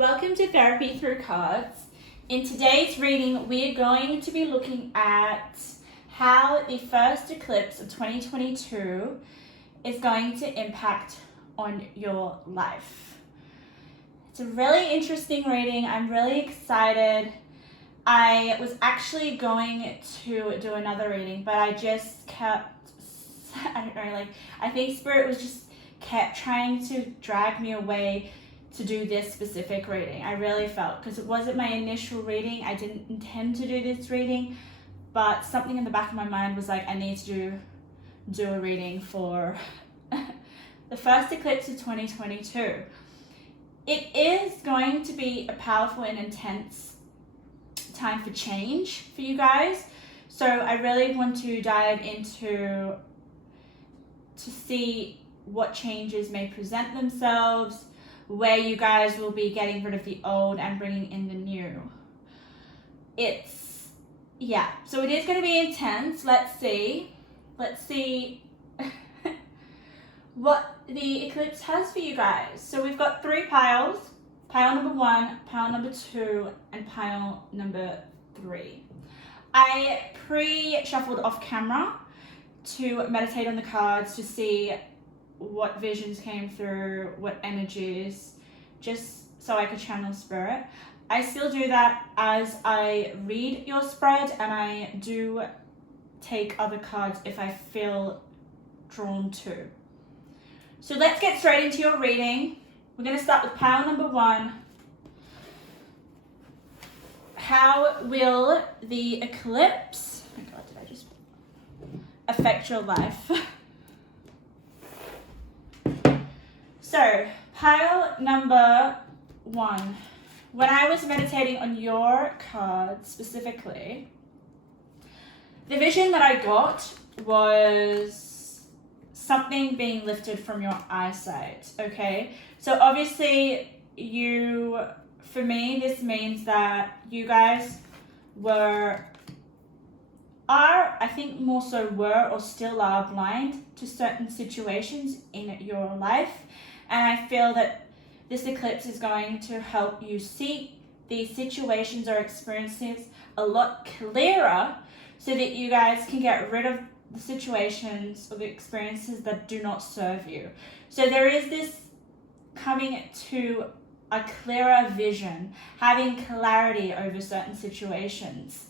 Welcome to Therapy Through Cards. In today's reading, we are going to be looking at how the first eclipse of 2022 is going to impact on your life. It's a really interesting reading. I'm really excited. I was actually going to do another reading, but I just kept, I think Spirit was just kept trying to drag me away to do this specific reading. I really felt, because it wasn't my initial reading. I didn't intend to do this reading, but something in the back of my mind was like, I need to do a reading for the first eclipse of 2022. It is going to be a powerful and intense time for change for you guys. So I really want to dive into to see what changes may present themselves, where you guys will be getting rid of the old and bringing in the new. So it is going to be intense. Let's see what the eclipse has for you guys. So we've got 3 piles: pile number 1, pile number 2, and pile number 3. I pre-shuffled off camera to meditate on the cards to see what visions came through, what energies, just so I could channel spirit. I still do that as I read your spread, and I do take other cards if I feel drawn to. So let's get straight into your reading. We're going to start with pile number 1. How will the eclipse, oh my God, did I just affect your life? So, pile number 1. When I was meditating on your card specifically, the vision that I got was something being lifted from your eyesight, okay? So obviously for me, this means that you guys I think more so were or still are blind to certain situations in your life. And I feel that this eclipse is going to help you see these situations or experiences a lot clearer, so that you guys can get rid of the situations or the experiences that do not serve you. So there is this coming to a clearer vision, having clarity over certain situations.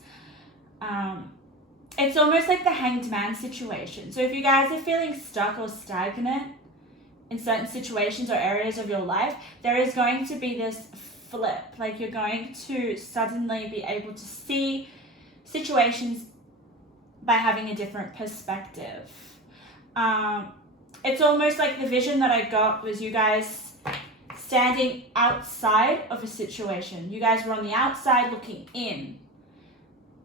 It's almost like the Hanged Man situation. So if you guys are feeling stuck or stagnant in certain situations or areas of your life, there is going to be this flip. Like, you're going to suddenly be able to see situations by having a different perspective. It's almost like the vision that I got was you guys standing outside of a situation. You guys were on the outside looking in.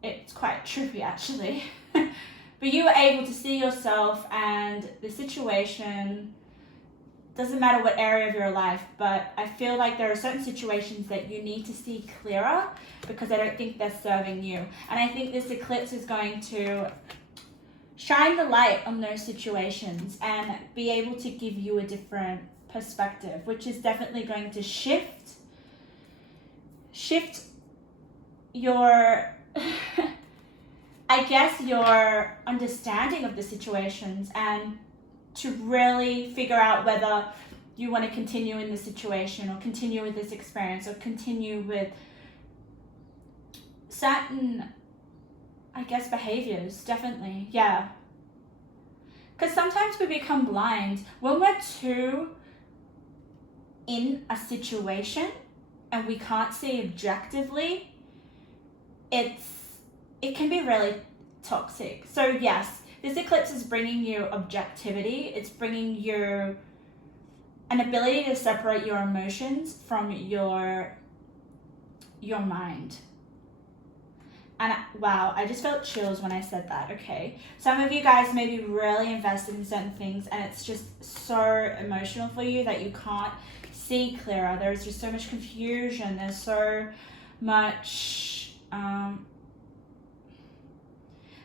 It's quite trippy, actually. But you were able to see yourself and the situation. Doesn't matter what area of your life, but I feel like there are certain situations that you need to see clearer, because I don't think they're serving you. And I think this eclipse is going to shine the light on those situations and be able to give you a different perspective, which is definitely going to shift your I guess your understanding of the situations, and to really figure out whether you want to continue in the situation or continue with this experience or continue with certain, I guess, behaviors. Definitely, yeah. Because sometimes we become blind when we're too in a situation and we can't see objectively. It can be really toxic. So yes, this eclipse is bringing you objectivity. It's bringing you an ability to separate your emotions from your mind. And wow, I just felt chills when I said that, okay? Some of you guys may be really invested in certain things, and it's just so emotional for you that you can't see clearer. There's just so much confusion. There's so much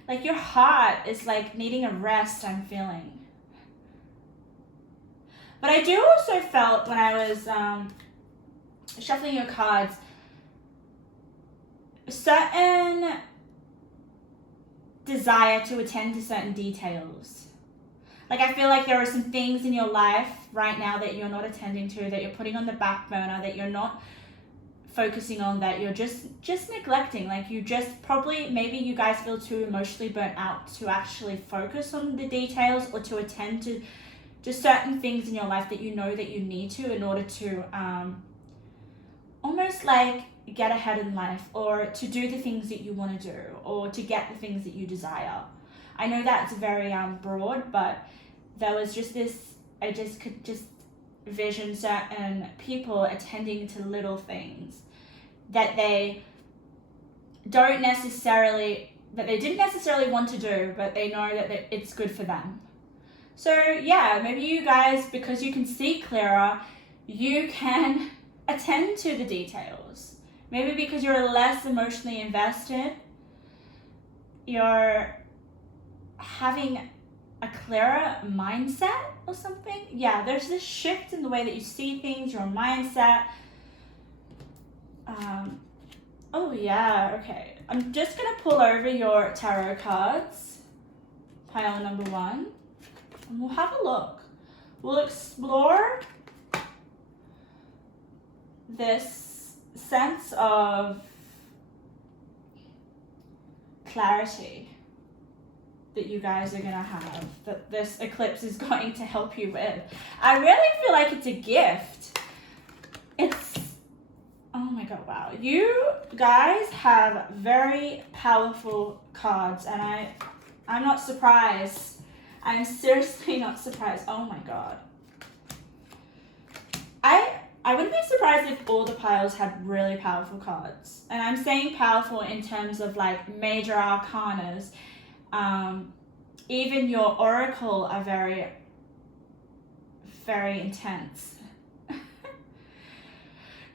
like your heart is like needing a rest, I'm feeling. But I do also felt when I was shuffling your cards, certain desire to attend to certain details. Like, I feel like there are some things in your life right now that you're not attending to, that you're putting on the back burner, that you're not focusing on, that you're just neglecting. Like, you just probably, maybe you guys feel too emotionally burnt out to actually focus on the details or to attend to just certain things in your life that you know that you need to in order to almost like get ahead in life, or to do the things that you want to do, or to get the things that you desire. I know that's very broad, but there was just this, I just could just vision certain people attending to little things that they didn't necessarily want to do, but they know that it's good for them. So yeah, maybe you guys, because you can see clearer, you can attend to the details. Maybe because you're less emotionally invested, you're having a clearer mindset or something. Yeah, there's this shift in the way that you see things, your mindset. Oh yeah, okay. I'm just gonna pull over your tarot cards, pile number 1, and we'll have a look. We'll explore this sense of clarity that you guys are gonna have, that this eclipse is going to help you with. I really feel like it's a gift. Oh my god, wow. You guys have very powerful cards, and I'm not surprised. I'm seriously not surprised. Oh my god. I wouldn't be surprised if all the piles had really powerful cards. And I'm saying powerful in terms of like major arcanas. Even your oracle are very, very intense.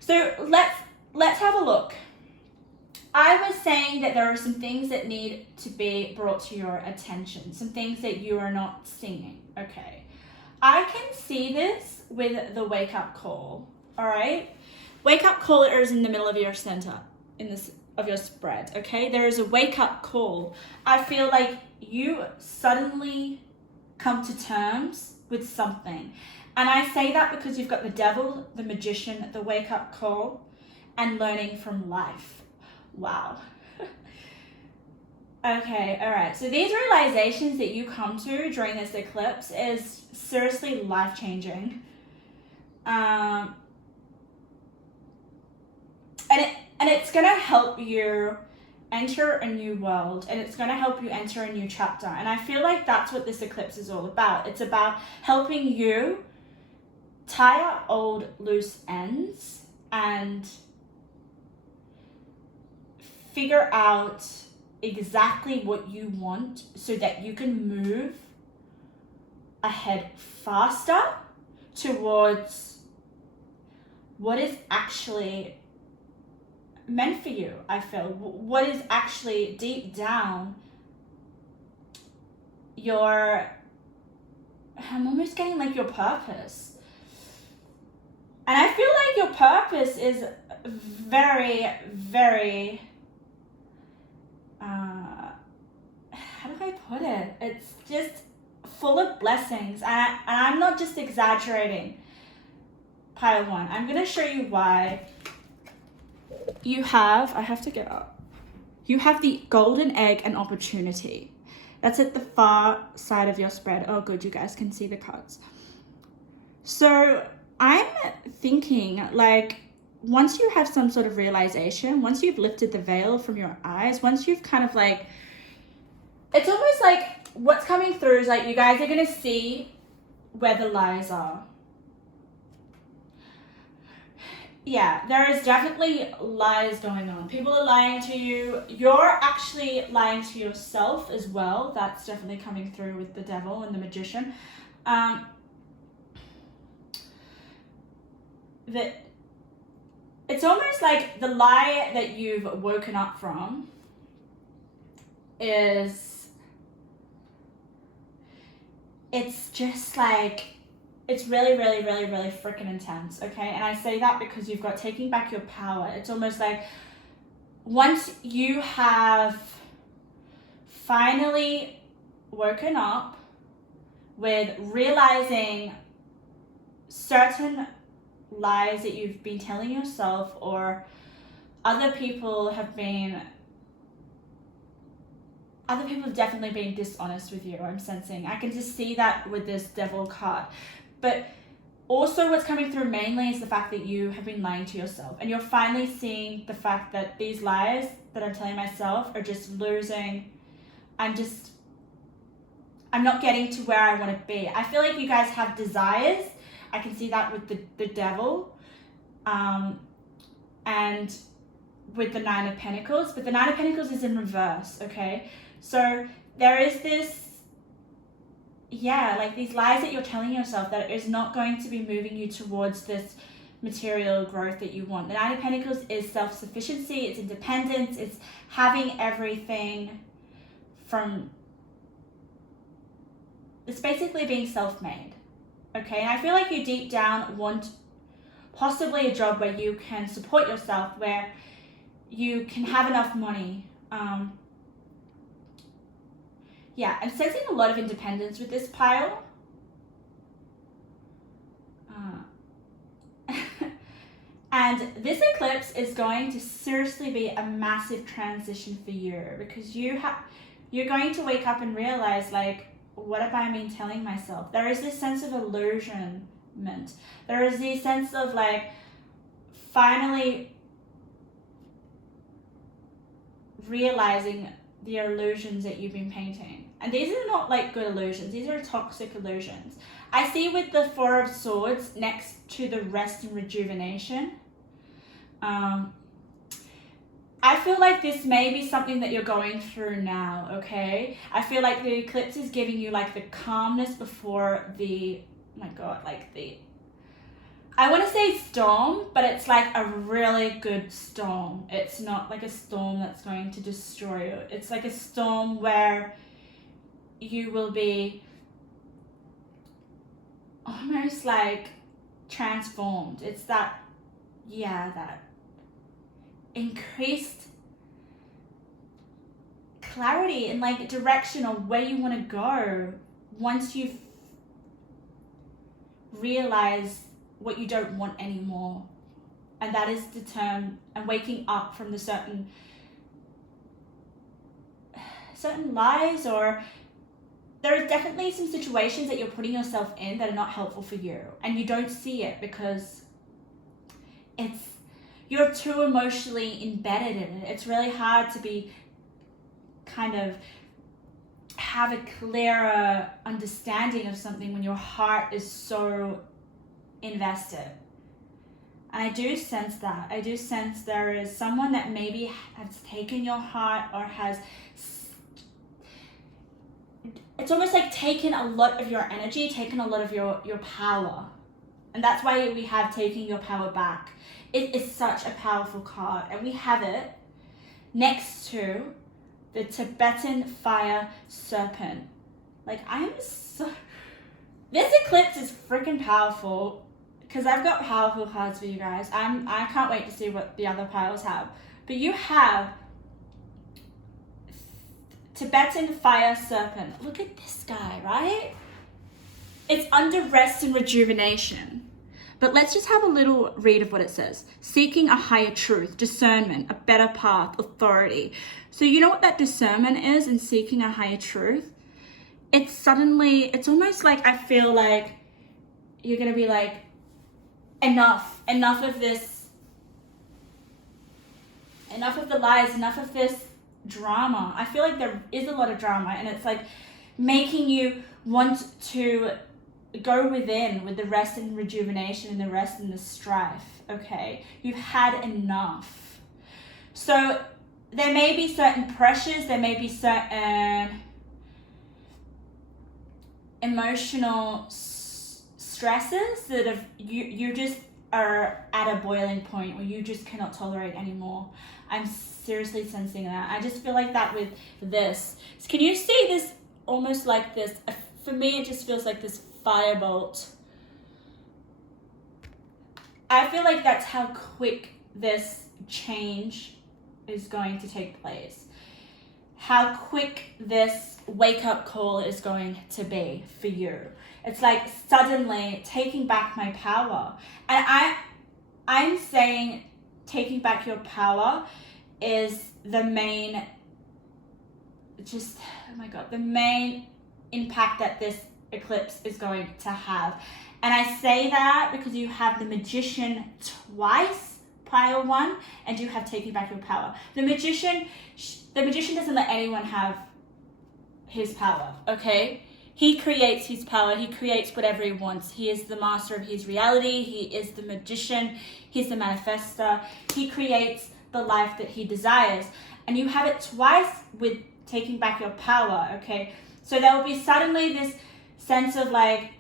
So let's have a look. I was saying that there are some things that need to be brought to your attention, some things that you are not seeing. Okay, I can see this with the wake up call. All right, wake up call is in the middle of your center, in this of your spread. Okay, there is a wake up call. I feel like you suddenly come to terms with something. And I say that because you've got the devil, the magician, the wake up call, and learning from life. Wow. Okay, all right. So these realizations that you come to during this eclipse is seriously life-changing. And it's going to help you enter a new world, and it's going to help you enter a new chapter. And I feel like that's what this eclipse is all about. It's about helping you tie up old loose ends and figure out exactly what you want so that you can move ahead faster towards what is actually meant for you. I feel what is actually deep down I'm almost getting like your purpose. And I feel like your purpose is very, very, how do I put it? It's just full of blessings. And I'm not just exaggerating. Pile 1. I'm going to show you why. I have to get up. You have the golden egg and opportunity. That's at the far side of your spread. Oh, good. You guys can see the cards. So I'm thinking, like, once you have some sort of realization, once you've lifted the veil from your eyes, once you've kind of like, it's almost like what's coming through is like you guys are going to see where the lies are. Yeah, there is definitely lies going on. People are lying to you. You're actually lying to yourself as well. That's definitely coming through with the devil and the magician. It's almost like the lie that you've woken up from is, it's just like it's really, really, really, really freaking intense, okay? And I say that because you've got taking back your power. It's almost like once you have finally woken up with realizing certain lies that you've been telling yourself, or other people have definitely been dishonest with you, I'm sensing. I can just see that with this devil card. But also what's coming through mainly is the fact that you have been lying to yourself, and you're finally seeing the fact that these lies that I'm telling myself are just losing. I'm not getting to where I want to be. I feel like you guys have desires. I can see that with the devil, and with the Nine of Pentacles, but the Nine of Pentacles is in reverse, okay? So there is this, like these lies that you're telling yourself that is not going to be moving you towards this material growth that you want. The Nine of Pentacles is self-sufficiency, it's independence, it's having everything it's basically being self-made, okay? And I feel like you deep down want possibly a job where you can support yourself, where you can have enough money. I'm sensing a lot of independence with this pile. And this eclipse is going to seriously be a massive transition for you, because you're going to wake up and realize, like, what have I been telling myself? There is this sense of illusionment. There is this sense of, like, finally realizing the illusions that you've been painting. And these are not like good illusions, these are toxic illusions. I see with the Four of Swords next to the rest and rejuvenation. I feel like this may be something that you're going through now, okay? I feel like the eclipse is giving you like the calmness before the, oh my God, like the, I want to say storm, but it's like a really good storm. It's not like a storm that's going to destroy you. It's like a storm where you will be almost like transformed. It's that, that increased clarity and like direction of where you want to go once you've realized what you don't want anymore. And that is the term, and waking up from the certain lies, or there are definitely some situations that you're putting yourself in that are not helpful for you, and you don't see it because you're too emotionally embedded in it. It's really hard to be kind of have a clearer understanding of something when your heart is so invested. And I do sense that. I do sense there is someone that maybe has taken your heart, or it's almost like taken a lot of your energy, taken a lot of your power. And that's why we have taking your power back. It is such a powerful card, and we have it next to the Tibetan fire serpent. Like, this eclipse is freaking powerful, because I've got powerful cards for you guys. I can't wait to see what the other piles have. But you have Tibetan fire serpent. Look at this guy, right? It's under rest and rejuvenation. But let's just have a little read of what it says. Seeking a higher truth, discernment, a better path, authority. So you know what that discernment is in seeking a higher truth? It's almost like I feel like you're going to be like, enough of this, enough of the lies, enough of this drama. I feel like there is a lot of drama, and it's like making you want to go within with the rest and rejuvenation and the rest and the strife, okay? You've had enough. So there may be certain pressures, there may be certain emotional stresses that you just are at a boiling point where you just cannot tolerate anymore. I'm seriously sensing that. I just feel like that with this. So can you see this almost like this? For me, it just feels like this firebolt I feel like that's how quick this change is going to take place. How quick this wake-up call is going to be for you. It's like suddenly taking back my power. And I'm saying taking back your power is the main, the main impact that this eclipse is going to have. And I say that because you have the Magician twice, pile one, and you have taking back your power. The magician doesn't let anyone have his power, okay? He creates his power. He creates whatever he wants. He is the master of his reality. He is the magician. He's the manifester. He creates the life that he desires. And you have it twice with taking back your power, okay? So there will be suddenly this sense of like,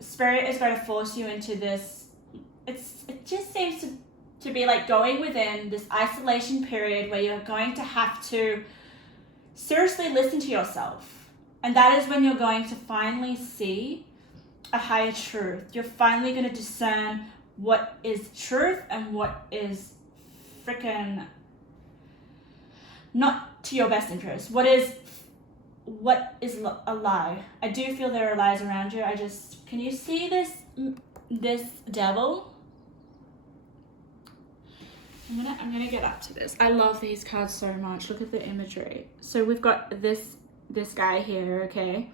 Spirit is going to force you into this. It just seems to be like going within this isolation period where you're going to have to seriously listen to yourself. And that is when you're going to finally see a higher truth. You're finally going to discern what is truth and what is freaking not to your best interest. What is a lie? I do feel there are lies around you. Can you see this devil? I'm gonna get up to this. I love these cards so much. Look at the imagery. So we've got this guy here, okay?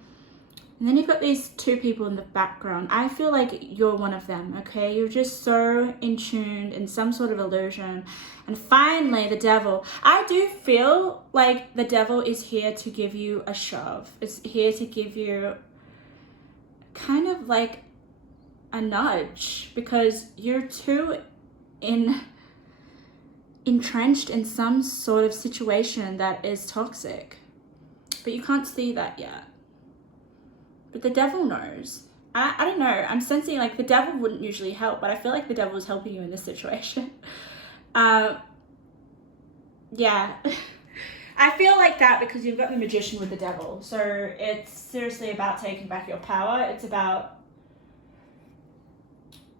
And then you've got these two people in the background. I feel like you're one of them, okay? You're just so in tune in some sort of illusion. And finally, the devil. I do feel like the devil is here to give you a shove. It's here to give you kind of like a nudge because you're too entrenched in some sort of situation that is toxic. But you can't see that yet. But the devil knows. I don't know. I'm sensing like the devil wouldn't usually help, but I feel like the devil is helping you in this situation. Yeah. I feel like that because you've got the magician with the devil. So it's seriously about taking back your power. It's about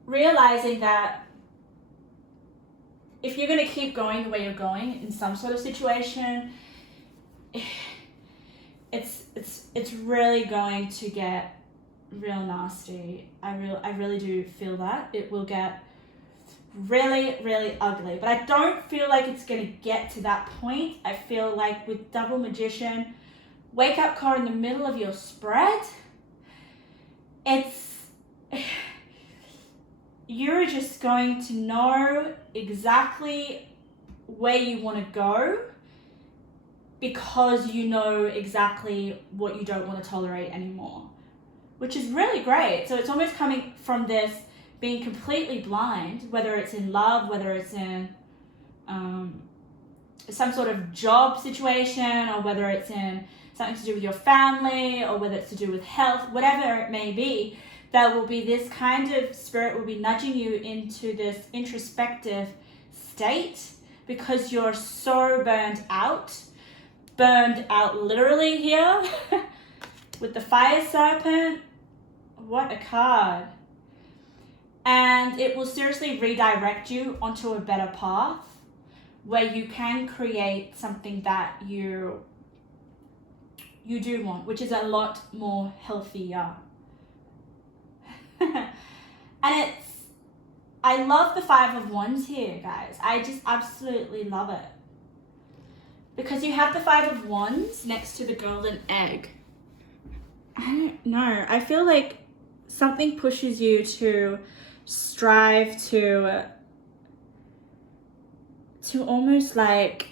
realizing that if you're going to keep going the way you're going in some sort of situation, it's really going to get real nasty. I really do feel that. It will get really, really ugly. But I don't feel like it's going to get to that point. I feel like with double magician, wake up call in the middle of your spread, you're just going to know exactly where you want to go because you know exactly what you don't want to tolerate anymore, which is really great. So it's almost coming from this being completely blind, whether it's in love, whether it's in some sort of job situation, or whether it's in something to do with your family, or whether it's to do with health, whatever it may be. There will be this kind of spirit will be nudging you into this introspective state because you're so burned out literally here with the fire serpent. What a card. And it will seriously redirect you onto a better path where you can create something that you do want, which is a lot more healthier. And I love the 5 of Wands here, guys. I just absolutely love it. Because you have the 5 of Wands next to the golden egg. I don't know. I feel like something pushes you to strive to almost like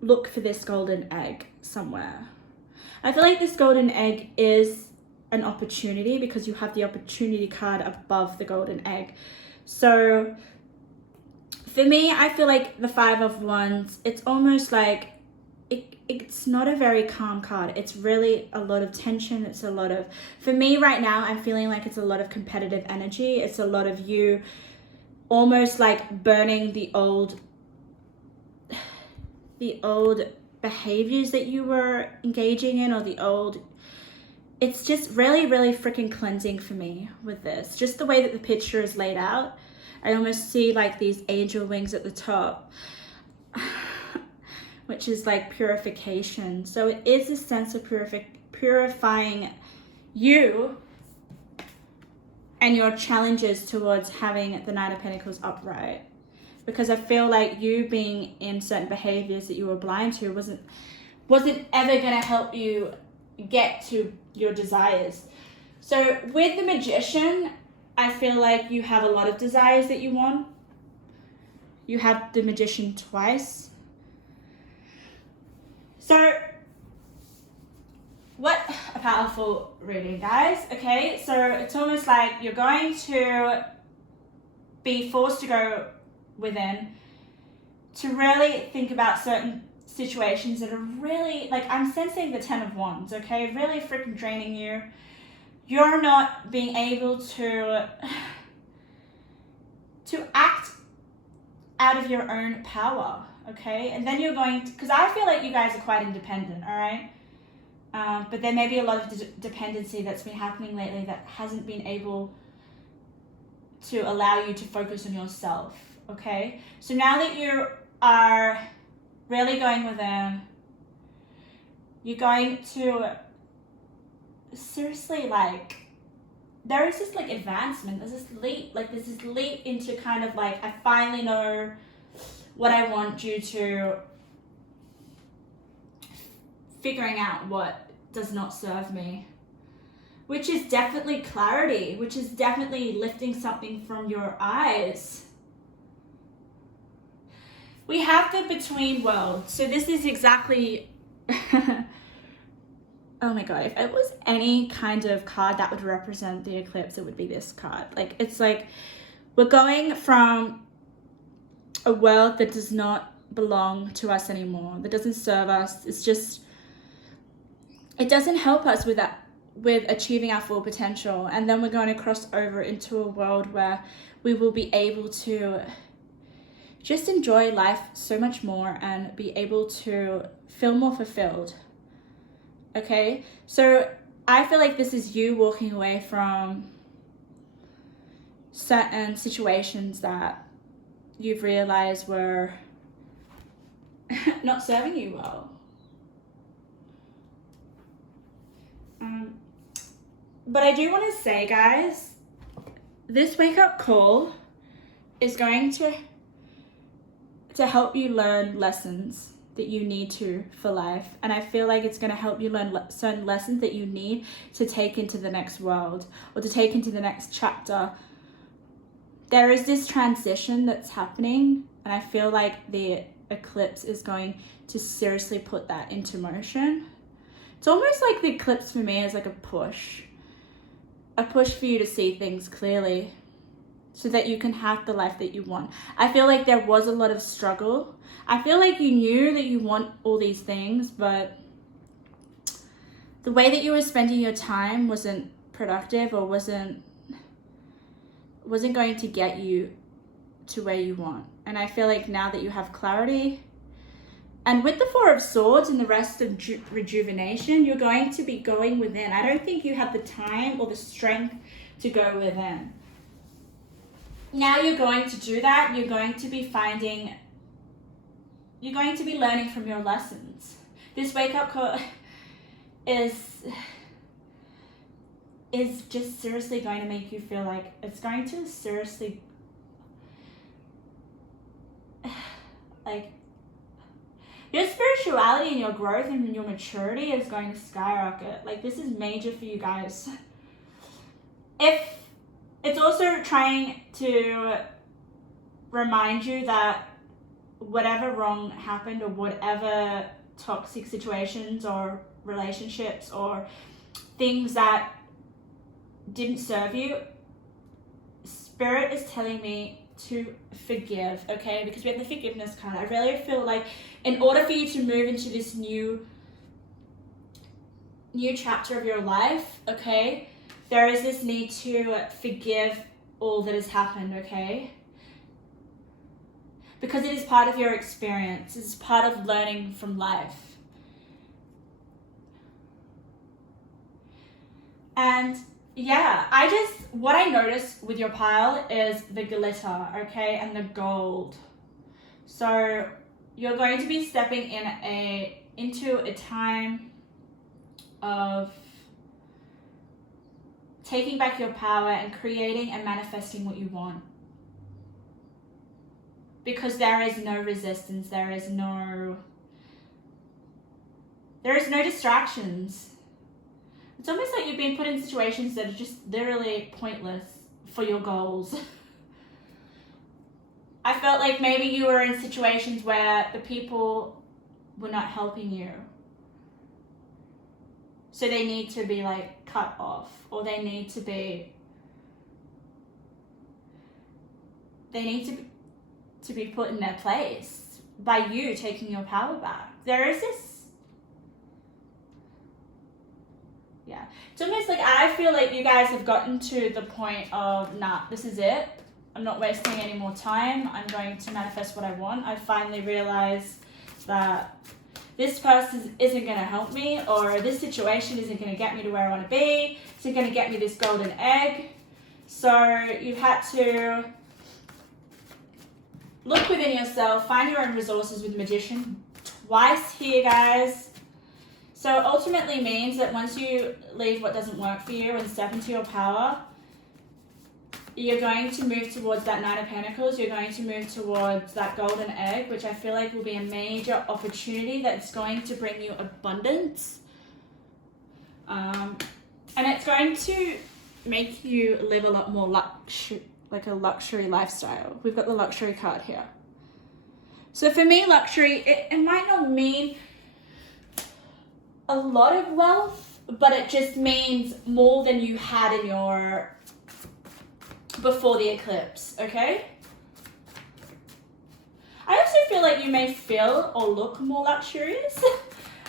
look for this golden egg somewhere. I feel like this golden egg is an opportunity because you have the opportunity card above the golden egg. So for me, I feel like the 5 of Wands, it's almost like it's not a very calm card. It's really a lot of tension. It's a lot of, for me right now, I'm feeling like it's a lot of competitive energy. It's a lot of you almost like burning the old behaviors that you were engaging in, or the old it's just really, really freaking cleansing for me with this. Just the way that the picture is laid out. I almost see like these angel wings at the top, which is like purification. So it is a sense of purifying you and your challenges towards having the Knight of Pentacles upright. Because I feel like you being in certain behaviors that you were blind to wasn't ever going to help you get to your desires. So with the Magician, I feel like you have a lot of desires that you want. You have the Magician twice. So what a powerful reading, guys. Okay, so it's almost like you're going to be forced to go within to really think about certain situations that are really, like, I'm sensing the 10 of Wands, okay, really freaking draining you. You're not being able to act out of your own power, okay? And then you're going to, because I feel like you guys are quite independent, all right? But there may be a lot of dependency that's been happening lately that hasn't been able to allow you to focus on yourself, okay? So now that you are really going within, you're going to seriously, like, there is this like advancement, there's this leap into kind of like, I finally know what I want, due to figuring out what does not serve me, which is definitely clarity, which is definitely lifting something from your eyes. We have the between worlds. So this is exactly, oh my God, if it was any kind of card that would represent the eclipse, it would be this card. Like, it's like we're going from a world that does not belong to us anymore, that doesn't serve us. It's just, it doesn't help us with that, with achieving our full potential. And then we're going to cross over into a world where we will be able to just enjoy life so much more and be able to feel more fulfilled. Okay, so I feel like this is you walking away from certain situations that you've realized were not serving you well. But I do want to say, guys, this wake-up call is going to help you learn lessons that you need to for life. And I feel like it's going to help you learn certain lessons that you need to take into the next world, or to take into the next chapter. There is this transition that's happening, and I feel like the eclipse is going to seriously put that into motion. It's almost like the eclipse for me is like a push for you to see things clearly, so that you can have the life that you want. I feel like there was a lot of struggle. I feel like you knew that you want all these things, but the way that you were spending your time wasn't productive, or wasn't going to get you to where you want. And I feel like now that you have clarity, and with the Four of Swords and the rest of rejuvenation, you're going to be going within. I don't think you have the time or the strength to go within. Now you're going to do that. You're going to be learning from your lessons. This wake-up call is just seriously going to make you feel like it's going to seriously, like, your spirituality and your growth and your maturity is going to skyrocket. Like, this is major for you guys. If it's also trying to remind you that whatever wrong happened, or whatever toxic situations or relationships or things that didn't serve you, Spirit is telling me to forgive, okay? Because we have the forgiveness card. I really feel like in order for you to move into this new chapter of your life, okay, there is this need to forgive all that has happened, okay? Because it is part of your experience. It's part of learning from life. And yeah, what I noticed with your pile is the glitter, okay, and the gold. So you're going to be stepping into a time of taking back your power and creating and manifesting what you want. Because there is no resistance, there is no distractions. It's almost like you've been put in situations that are just literally pointless for your goals. I felt like maybe you were in situations where the people were not helping you. So they need to be like cut off, or they need to be put in their place by you taking your power back. There is this, yeah. It's almost like I feel like you guys have gotten to the point of, nah, this is it. I'm not wasting any more time. I'm going to manifest what I want. I finally realized that this person isn't going to help me, or this situation isn't going to get me to where I want to be. It's not going to get me this golden egg. So you've had to look within yourself, find your own resources with Magician twice here, guys. So ultimately means that once you leave what doesn't work for you and step into your power, you're going to move towards that Knight of Pentacles. You're going to move towards that golden egg, which I feel like will be a major opportunity that's going to bring you abundance. And it's going to make you live a lot more luxury lifestyle. We've got the luxury card here. So for me, luxury, it might not mean a lot of wealth, but it just means more than you had in your before the eclipse, okay? I also feel like you may feel or look more luxurious.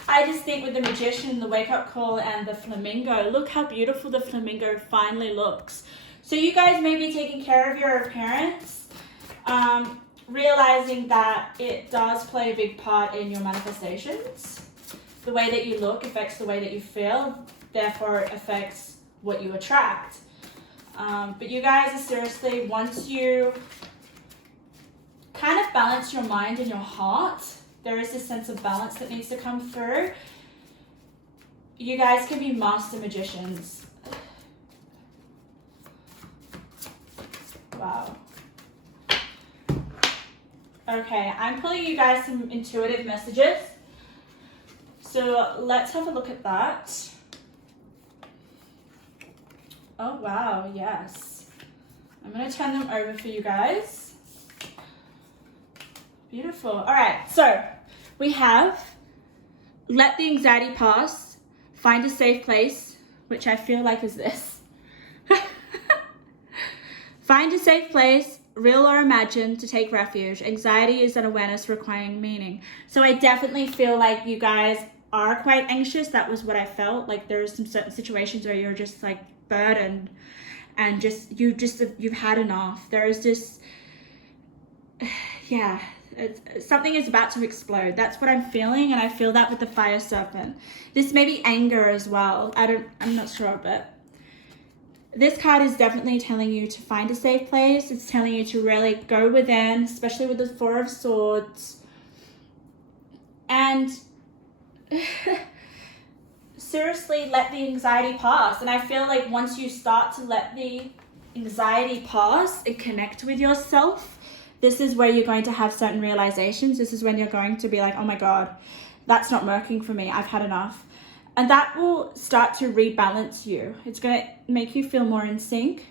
I just think with the Magician, the wake-up call, and the flamingo, look how beautiful the flamingo finally looks. So you guys may be taking care of your appearance, realizing that it does play a big part in your manifestations. The way that you look affects the way that you feel, therefore it affects what you attract. But you guys are seriously, once you kind of balance your mind and your heart, there is this sense of balance that needs to come through. You guys can be master magicians. Wow. Okay, I'm pulling you guys some intuitive messages. So let's have a look at that. Oh, wow, yes. I'm going to turn them over for you guys. Beautiful. All right, so we have let the anxiety pass, find a safe place, which I feel like is this. Find a safe place, real or imagined, to take refuge. Anxiety is an awareness requiring meaning. So I definitely feel like you guys are quite anxious. That was what I felt. Like there's some certain situations where you're just like burdened and you've had enough. There is this, yeah, something is about to explode. That's what I'm feeling, and I feel that with the fire serpent. This may be anger as well. I'm not sure, but this card is definitely telling you to find a safe place. It's telling you to really go within, especially with the Four of Swords. And seriously, let the anxiety pass. And I feel like once you start to let the anxiety pass and connect with yourself, this is where you're going to have certain realizations. This is when you're going to be like, oh my God, that's not working for me. I've had enough. And that will start to rebalance you. It's going to make you feel more in sync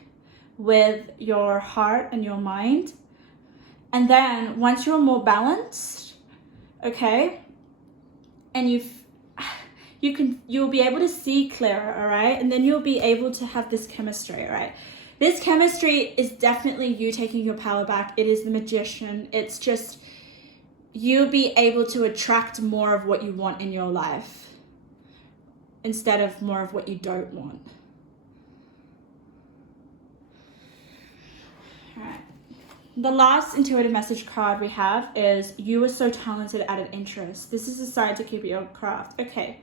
with your heart and your mind. And then once you're more balanced, okay, and you'll be able to see clearer, all right? And then you'll be able to have this chemistry, all right? This chemistry is definitely you taking your power back. It is the Magician. It's just you'll be able to attract more of what you want in your life instead of more of what you don't want. All right. The last intuitive message card we have is you are so talented at an interest. This is a sign to keep at your craft. Okay.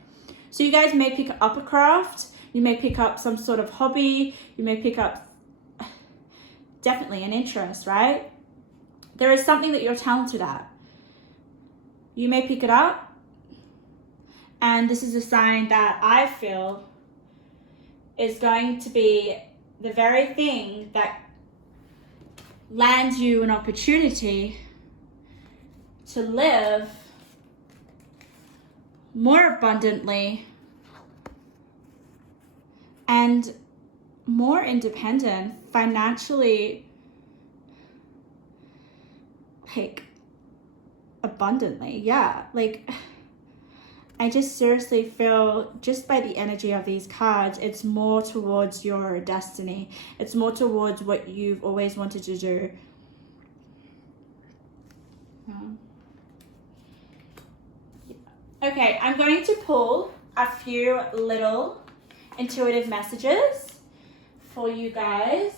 So you guys may pick up a craft. You may pick up some sort of hobby. You may pick up definitely an interest, right? There is something that you're talented at. You may pick it up, and this is a sign that I feel is going to be the very thing that lands you an opportunity to live more abundantly and more independent, financially, like, abundantly. Yeah, like, I just seriously feel, just by the energy of these cards, it's more towards your destiny. It's more towards what you've always wanted to do. Okay, I'm going to pull a few little intuitive messages for you guys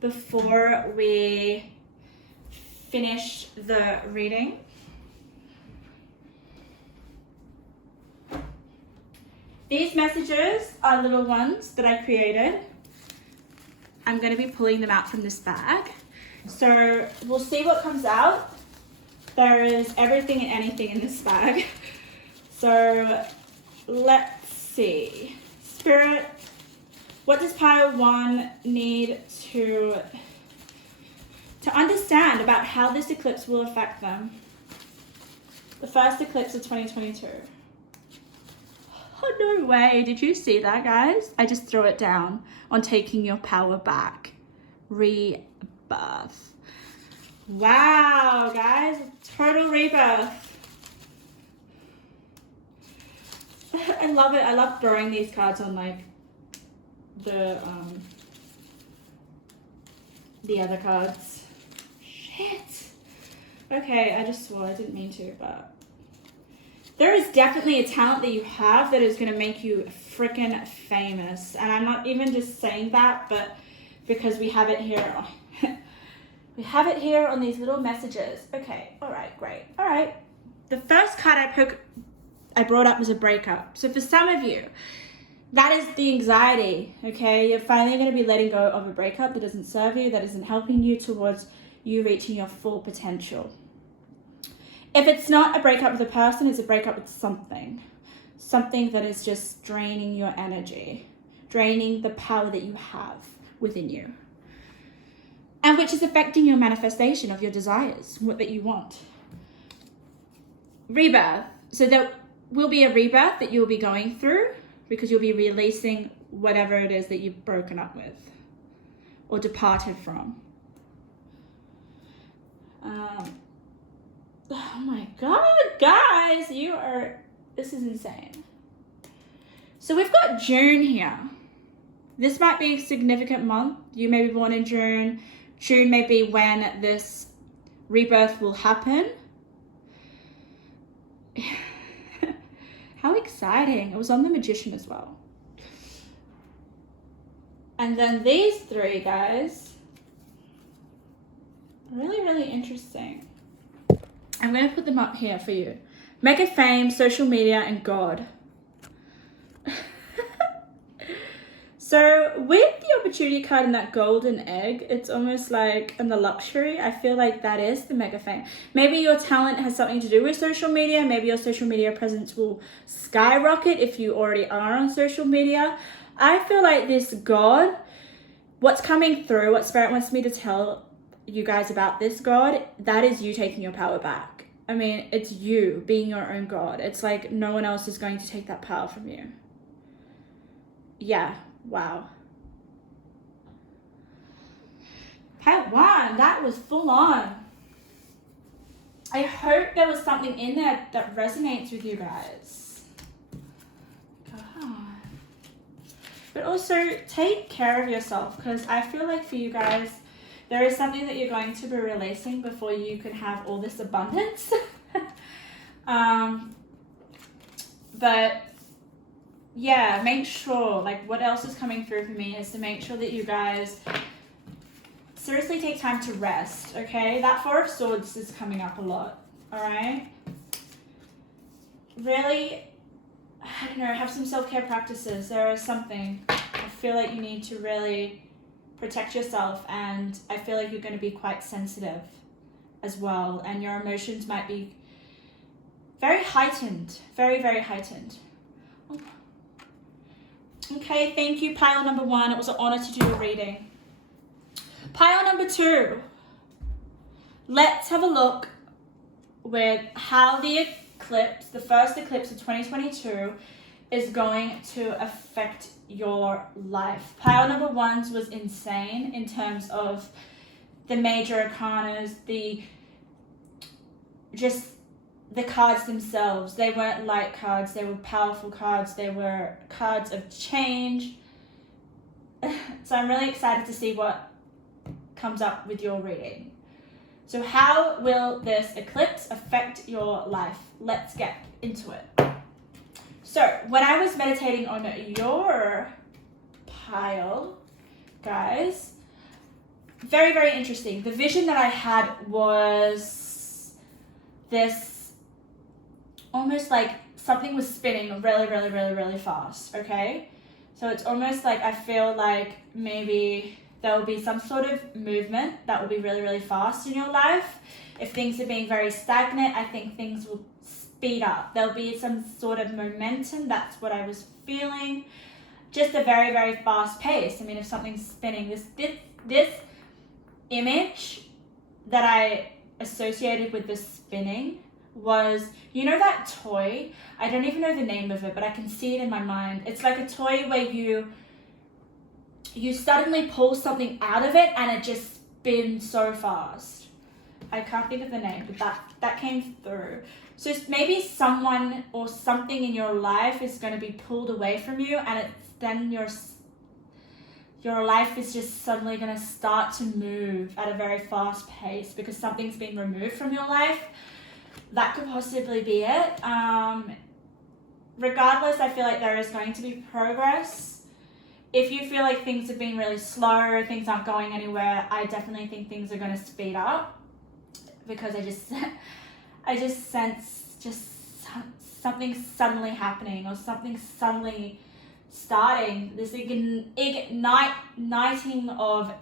before we finish the reading. These messages are little ones that I created. I'm going to be pulling them out from this bag. So we'll see what comes out. There is everything and anything in this bag. So let's see. Spirit, what does pile 1 need to understand about how this eclipse will affect them? The first eclipse of 2022. Oh, no way. Did you see that, guys? I just threw it down on taking your power back. Rebirth. Wow, guys. Total rebirth. I love it. I love throwing these cards on, like, the other cards. Shit. Okay, I just swore. I didn't mean to, but there is definitely a talent that you have that is going to make you freaking famous. And I'm not even just saying that, but because we have it here. We have it here on these little messages. Okay, all right, great. All right. The first card I brought up was a breakup. So for some of you, that is the anxiety, okay? You're finally going to be letting go of a breakup that doesn't serve you, that isn't helping you towards you reaching your full potential. If it's not a breakup with a person, it's a breakup with something. Something that is just draining your energy, draining the power that you have within you. And which is affecting your manifestation of your desires, what that you want. Rebirth. So there will be a rebirth that you'll be going through because you'll be releasing whatever it is that you've broken up with or departed from. Oh my God, guys, this is insane. So we've got June here. This might be a significant month. You may be born in June. June may be when this rebirth will happen. How exciting. It was on the Magician as well. And then these three guys, really, really interesting. I'm going to put them up here for you. Mega fame, social media, and God. So with the opportunity card and that golden egg, it's almost like, and the luxury, I feel like that is the mega fame. Maybe your talent has something to do with social media. Maybe your social media presence will skyrocket if you already are on social media. I feel like this God, what's coming through, what Spirit wants me to tell you guys about this God, that is you taking your power back. I mean, it's you being your own God. It's like no one else is going to take that power from you. Yeah. Wow. Part 1, that was full on. I hope there was something in there that resonates with you guys. God. But also take care of yourself, because I feel like for you guys, there is something that you're going to be releasing before you can have all this abundance. But yeah, make sure, like, what else is coming through for me is to make sure that you guys seriously take time to rest, okay? That 4 of Swords is coming up a lot, all right? Really I don't know, have some self-care practices. There is something. I feel like you need to really protect yourself, and I feel like you're going to be quite sensitive as well, and your emotions might be very heightened, very, very heightened. Okay, thank you, pile number 1. It was an honor to do your reading. Pile number 2. Let's have a look with how the eclipse, the first eclipse of 2022, is going to affect your life. Pile number 1 was insane in terms of the major arcanas, the cards themselves. They weren't light cards, they were powerful cards, they were cards of change. So I'm really excited to see what comes up with your reading. So how will this eclipse affect your life? Let's get into it. So when I was meditating on your pile, guys, very, very interesting. The vision that I had was this, almost like something was spinning really, really, really, really fast, okay? So it's almost like I feel like maybe there will be some sort of movement that will be really, really fast in your life. If things are being very stagnant, I think things will speed up. There'll be some sort of momentum. That's what I was feeling. Just a very, very fast pace. I mean, if something's spinning, this image that I associated with the spinning was, you know that toy? I don't even know the name of it, but I can see it in my mind. It's like a toy where you suddenly pull something out of it and it just spins so fast. I can't think of the name, but that came through. So maybe someone or something in your life is going to be pulled away from you, and then your life is just suddenly going to start to move at a very fast pace because something's been removed from your life. That could possibly be it. Regardless, I feel like there is going to be progress. If you feel like things have been really slow, things aren't going anywhere, I definitely think things are going to speed up, because I just sense something suddenly happening, or something suddenly starting, this igniting of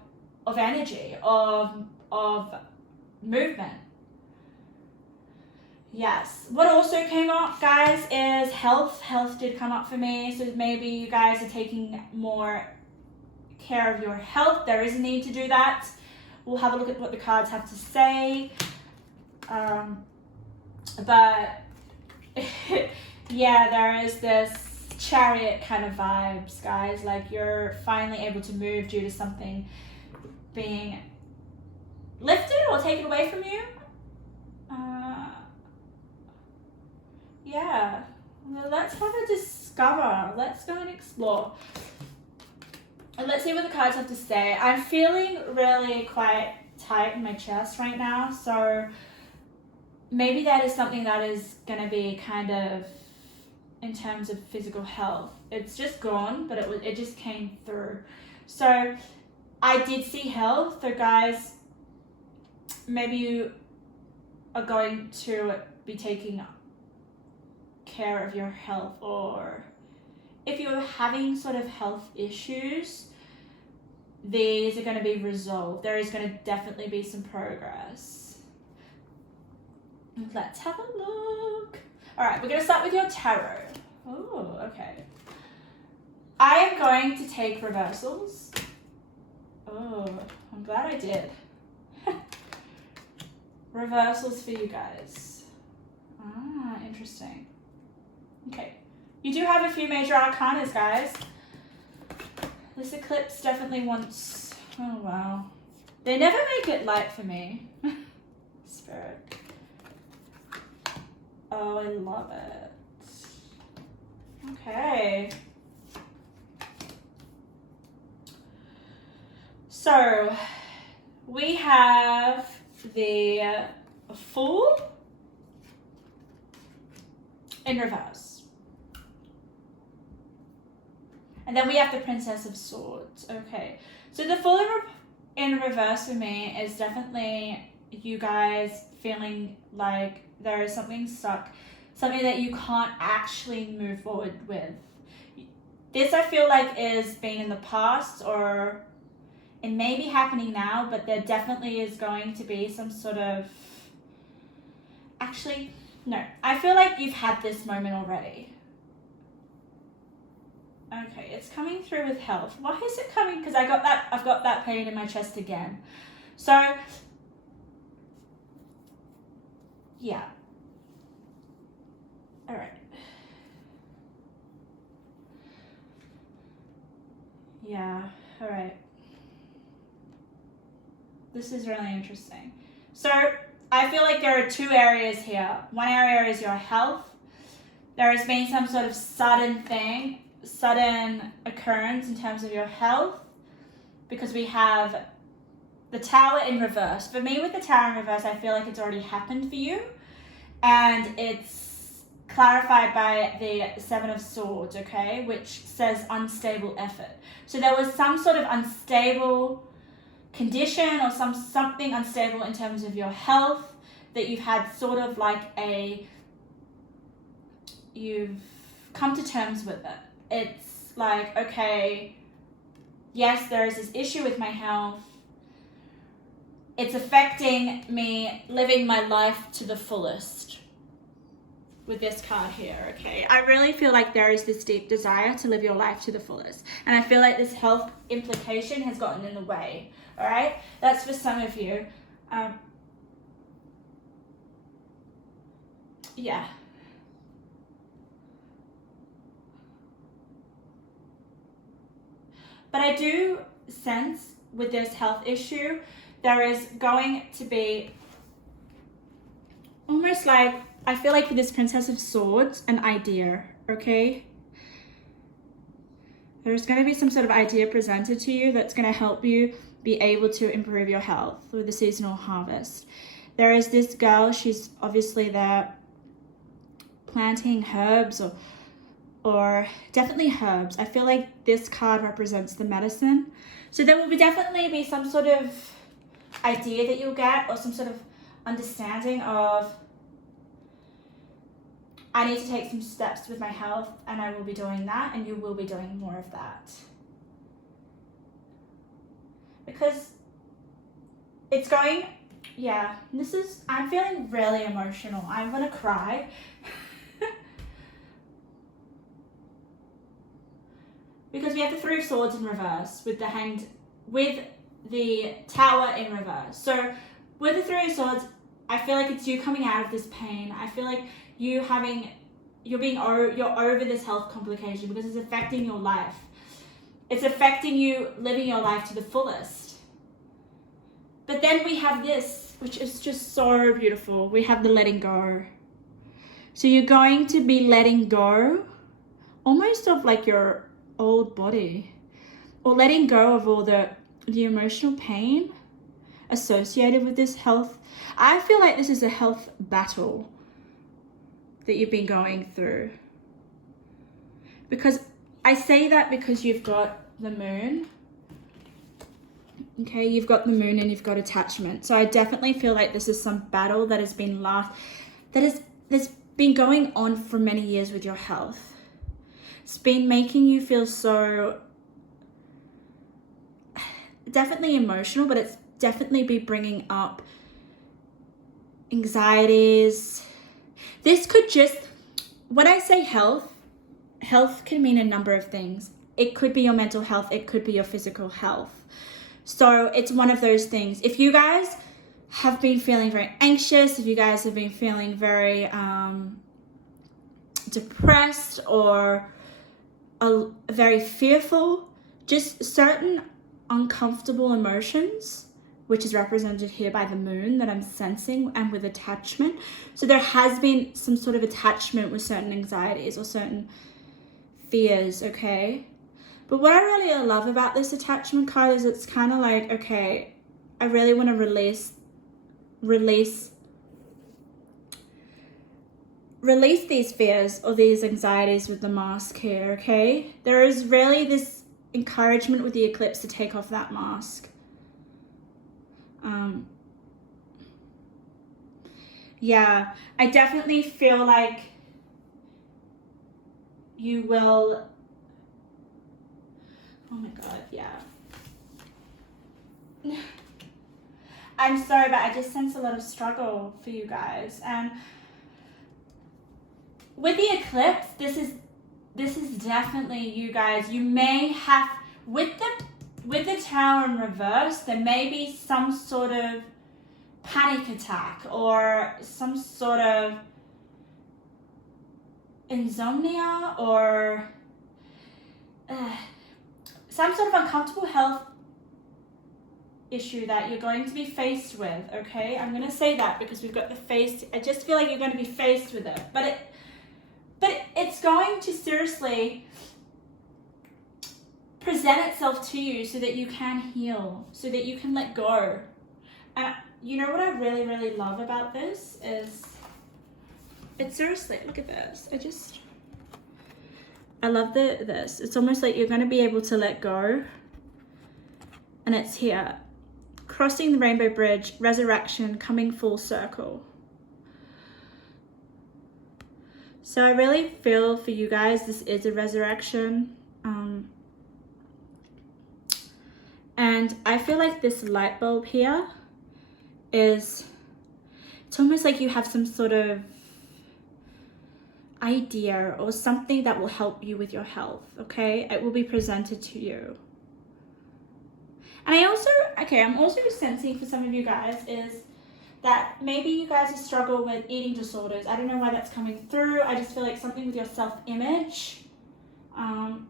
energy, of movement. Yes. What also came up, guys, is health. Health did come up for me. So maybe you guys are taking more care of your health. There is a need to do that. We'll have a look at what the cards have to say. But yeah, there is this chariot kind of vibes, guys. Like you're finally able to move due to something being lifted or taken away from you. Yeah, let's have a discover. Let's go and explore. And let's see what the cards have to say. I'm feeling really quite tight in my chest right now, so maybe that is something that is going to be kind of in terms of physical health. It's just gone, but it just came through. So I did see health. So guys, maybe you are going to be taking care of your health, or if you're having sort of health issues, these are going to be resolved. There is going to definitely be some progress. Let's have a look. All right, we're going to start with your tarot. Oh, okay. I am going to take reversals. Oh, I'm glad I did. Reversals for you guys. Ah, interesting. Okay, you do have a few major arcanas, guys. This eclipse definitely wants, oh wow. They never make it light for me. Spirit. Oh, I love it. Okay. So, we have the Fool in reverse. And then we have the Princess of Swords. Okay. So the Fool in reverse for me is definitely you guys feeling like there is something stuck. something that you can't actually move forward with. This I feel like is being in the past, or it may be happening now, but there definitely is going to be some sort of, actually, no, I feel like you've had this moment already. Okay, it's coming through with health. Why is it coming? Because I've got that pain in my chest again. So, yeah. All right. Yeah, all right. This is really interesting. So, I feel like there are two areas here. One area is your health. There has been some sort of sudden occurrence in terms of your health, because we have the Tower in reverse. For me, with the Tower in reverse, I feel like it's already happened for you, and it's clarified by the Seven of Swords, okay, which says unstable effort. So there was some sort of unstable condition or something unstable in terms of your health that you've had sort of like you've come to terms with it. It's like, okay, yes, there is this issue with my health. It's affecting me living my life to the fullest with this card here, okay? I really feel like there is this deep desire to live your life to the fullest. And I feel like this health implication has gotten in the way, all right? That's for some of you. Yeah. But I do sense with this health issue, there is going to be almost like, I feel like with this Princess of Swords, an idea, okay? There's going to be some sort of idea presented to you that's going to help you be able to improve your health with the seasonal harvest. There is this girl, she's obviously there planting herbs or definitely herbs. I feel like this card represents the medicine. So there will definitely be some sort of idea that you'll get, or some sort of understanding of, I need to take some steps with my health, and I will be doing that, and you will be doing more of that. Because it's going, yeah, I'm feeling really emotional. I'm gonna cry. Because we have the Three of Swords in reverse with the Tower in reverse. So with the Three of Swords, I feel like it's you coming out of this pain. I feel like you're over this health complication because it's affecting your life. It's affecting you living your life to the fullest. But then we have this, which is just so beautiful. We have the letting go. So you're going to be letting go almost of like your old body, or letting go of all the emotional pain associated with this health. I feel like this is a health battle that you've been going through. Because I say that because you've got the moon. Okay, you've got the moon and you've got attachment. So I definitely feel like this is some battle that has been that's been going on for many years with your health. It's been making you feel so definitely emotional, but it's definitely be bringing up anxieties. This could just, when I say health can mean a number of things. It could be your mental health, it could be your physical health. So it's one of those things. If you guys have been feeling very anxious, if you guys have been feeling very depressed or very fearful, just certain uncomfortable emotions, which is represented here by the moon that I'm sensing, and with attachment. So there has been some sort of attachment with certain anxieties or certain fears, okay? But what I really love about this attachment card is it's kind of like, okay, I really want to release these fears or these anxieties with the mask here, okay? There is really this encouragement with the eclipse to take off that mask. Yeah, I definitely feel like you will, oh my God, yeah. I'm sorry, but I just sense a lot of struggle for you guys. And with the eclipse, this is definitely, you guys, you may have, with the Tower in reverse, there may be some sort of panic attack or some sort of insomnia or some sort of uncomfortable health issue that you're going to be faced with, okay? I'm going to say that because we've got the face. I just feel like you're going to be faced with it. But it's going to seriously present itself to you so that you can heal, so that you can let go. And you know what I really, really love about this is, it's seriously, look at this. I love this. It's almost like you're going to be able to let go. And it's here. Crossing the rainbow bridge, resurrection, coming full circle. So I really feel for you guys, this is a resurrection. And I feel like this light bulb here it's almost like you have some sort of idea or something that will help you with your health, okay? It will be presented to you. And I'm also sensing for some of you guys is that maybe you guys struggle with eating disorders. I don't know why that's coming through. I just feel like something with your self-image. And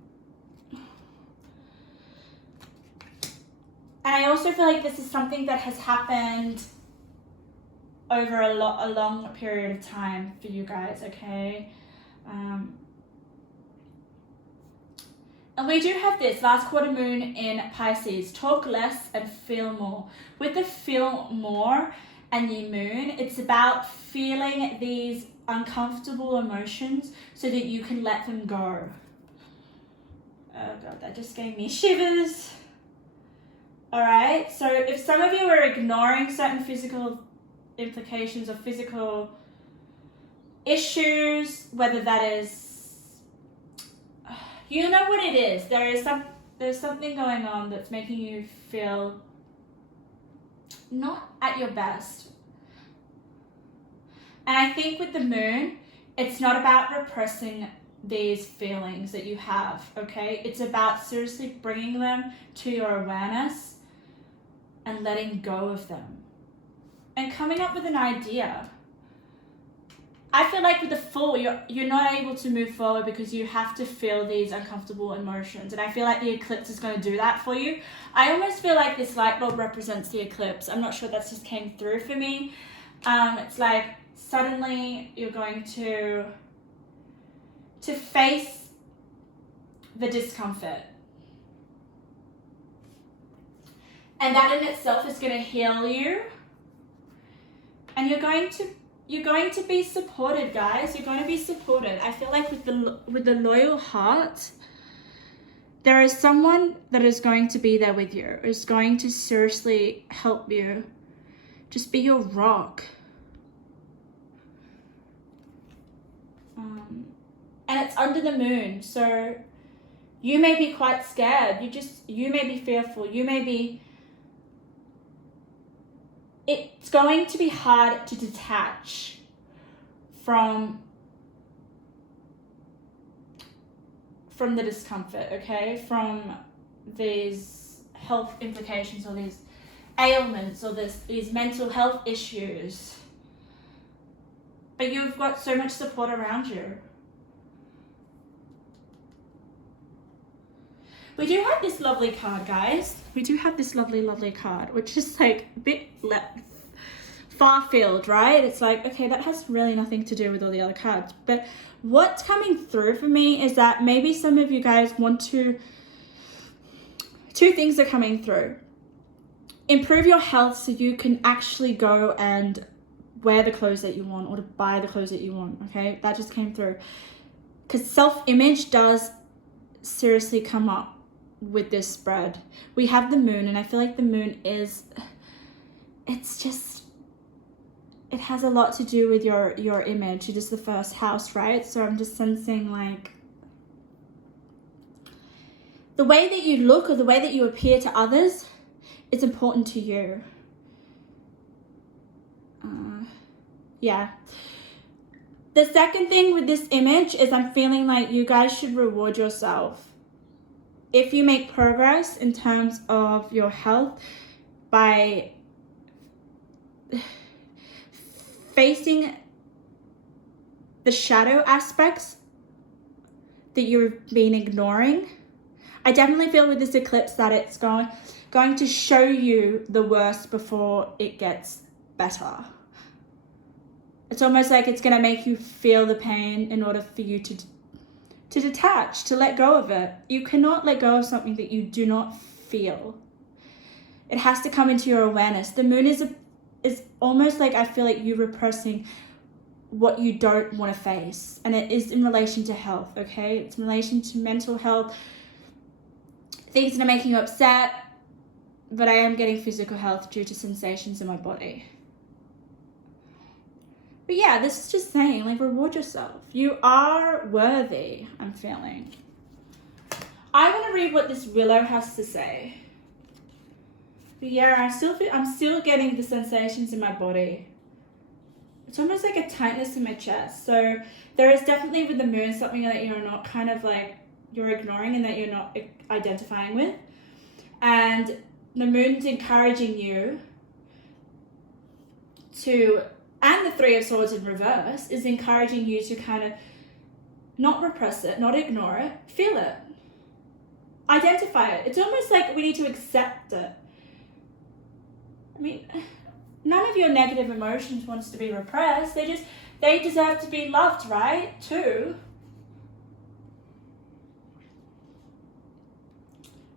I also feel like this is something that has happened over a long period of time for you guys, okay? And we do have this last quarter moon in Pisces, talk less and feel more. With the feel more and the moon, it's about feeling these uncomfortable emotions so that you can let them go. Oh God, that just gave me shivers. All right, so if some of you are ignoring certain physical implications or physical issues, whether that is, you know what it is. There's something going on that's making you feel not at your best. And I think with the moon, it's not about repressing these feelings that you have, okay? It's about seriously bringing them to your awareness and letting go of them and coming up with an idea. I feel like with the Fool, you're not able to move forward because you have to feel these uncomfortable emotions. And I feel like the eclipse is going to do that for you. I almost feel like this light bulb represents the eclipse. I'm not sure that's just came through for me. It's like suddenly you're going to face the discomfort. And that in itself is going to heal you. And you're going to be supported, guys. You're going to be supported. I feel like with the loyal heart, there is someone that is going to be there with you. Is going to seriously help you. Just be your rock. And it's under the moon, so you may be quite scared. You may be fearful. It's going to be hard to detach from the discomfort, okay? From these health implications or these ailments or these mental health issues. But you've got so much support around you. We do have this lovely card, guys. We do have this lovely, lovely card, which is like a bit far-field, right? It's like, okay, that has really nothing to do with all the other cards. But what's coming through for me is that maybe some of you guys want to, two things are coming through. Improve your health so you can actually go and wear the clothes that you want or to buy the clothes that you want, okay? That just came through. Because self-image does seriously come up with this spread. We have the moon, and I feel like the moon is, it has a lot to do with your image. It is the first house, right? So I'm just sensing like the way that you look or the way that you appear to others is important to you. Yeah. The second thing with this image is I'm feeling like you guys should reward yourself. If you make progress in terms of your health by facing the shadow aspects that you've been ignoring, I definitely feel with this eclipse that it's going to show you the worst before it gets better. It's almost like it's going to make you feel the pain in order for you to detach, to let go of it. You cannot let go of something that you do not feel. It has to come into your awareness. The moon is almost like, I feel like you repressing what you don't want to face. And it is in relation to health, okay? It's in relation to mental health, things that are making you upset, but I am getting physical health due to sensations in my body. But yeah, this is just saying, like, reward yourself. You are worthy, I'm feeling. I want to read what this willow has to say. But yeah, I'm still getting the sensations in my body. It's almost like a tightness in my chest. So there is definitely with the moon something that you're not kind of like, you're ignoring and that you're not identifying with. And the moon's encouraging you to, and the Three of Swords in reverse is encouraging you to kind of not repress it, not ignore it, feel it, identify it. It's almost like we need to accept it. I mean, none of your negative emotions wants to be repressed. They deserve to be loved, right? Too.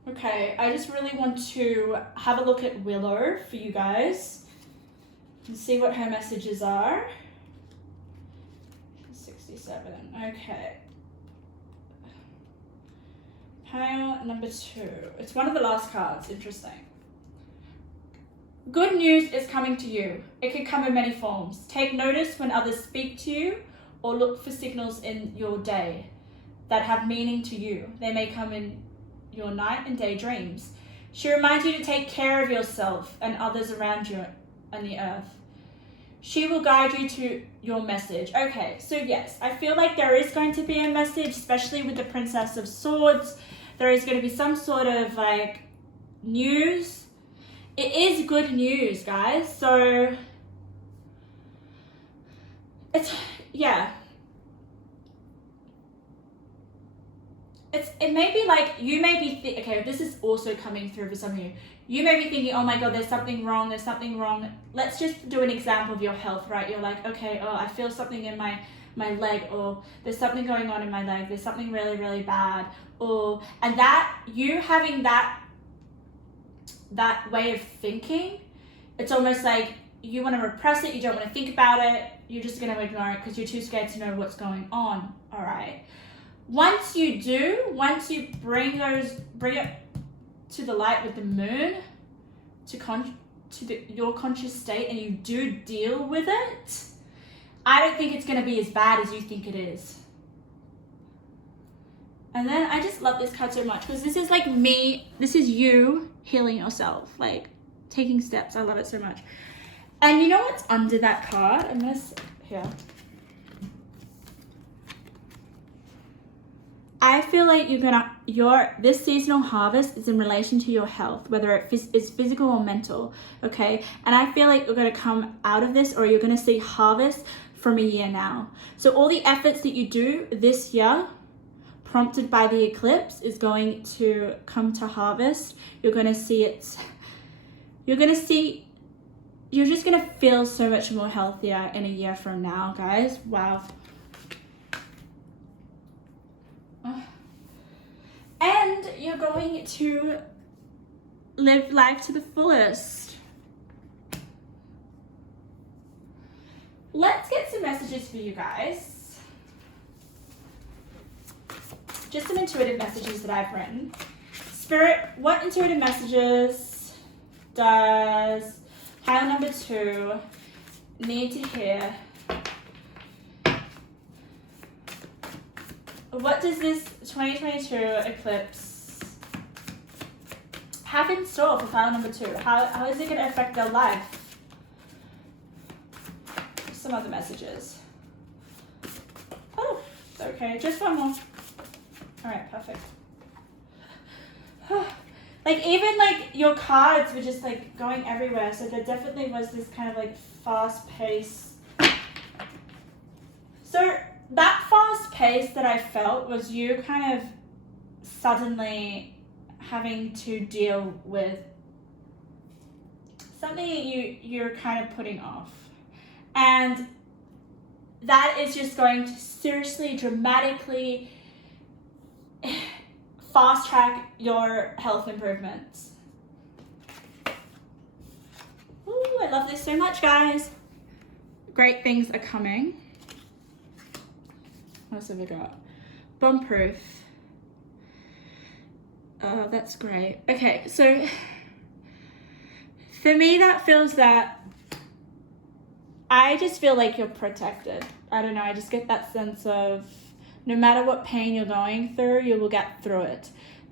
Okay, I just really want to have a look at Willow for you guys and see what her messages are. 67, okay. Pile number 2. It's one of the last cards, interesting. Good news is coming to you. It can come in many forms. Take notice when others speak to you or look for signals in your day that have meaning to you. They may come in your night and day dreams. She reminds you to take care of yourself and others around you on the earth. She will guide you to your message. Okay, so yes, I feel like there is going to be a message, especially with the Princess of Swords. There is going to be some sort of like news. It is good news, guys. So it's, yeah. It may be like, you may be, okay, this is also coming through for some of you. You may be thinking, oh my God, there's something wrong. Let's just do an example of your health, right? You're like, okay, oh, I feel something in my leg, or there's something going on in my leg. There's something really, really bad. And that, you having that way of thinking, it's almost like you want to repress it. You don't want to think about it. You're just going to ignore it because you're too scared to know what's going on. All right. Once you bring it to the light with the moon, your conscious state, and you do deal with it, I don't think it's going to be as bad as you think it is. And then I just love this card so much because this is like this is you healing yourself, like taking steps. I love it so much. And you know what's under that card? Here. I feel like this seasonal harvest is in relation to your health, whether it is physical or mental, okay? And I feel like you're going to come out of this, or you're going to see harvest from a year now. So all the efforts that you do this year, prompted by the eclipse, is going to come to harvest. You're going to see you're just going to feel so much more healthier in a year from now, guys. Wow. And you're going to live life to the fullest. Let's get some messages for you guys. Just some intuitive messages that I've written. Spirit, what intuitive messages does pile number 2 need to hear? What does this 2022 eclipse have in store for pile number 2? How is it going to affect their life? Some other messages. Oh, okay, just one more. All right, perfect. Like even like your cards were just like going everywhere, so there definitely was this kind of like fast pace. So that fast pace that I felt was you kind of suddenly having to deal with something that you're kind of putting off, and that is just going to seriously dramatically fast track your health improvements. Ooh, I love this so much, guys. Great things are coming. What else have we got? Bomb proof. Oh, that's great. Okay, so for me, that feels that I just feel like you're protected. I don't know, I just get that sense of no matter what pain you're going through, you will get through it.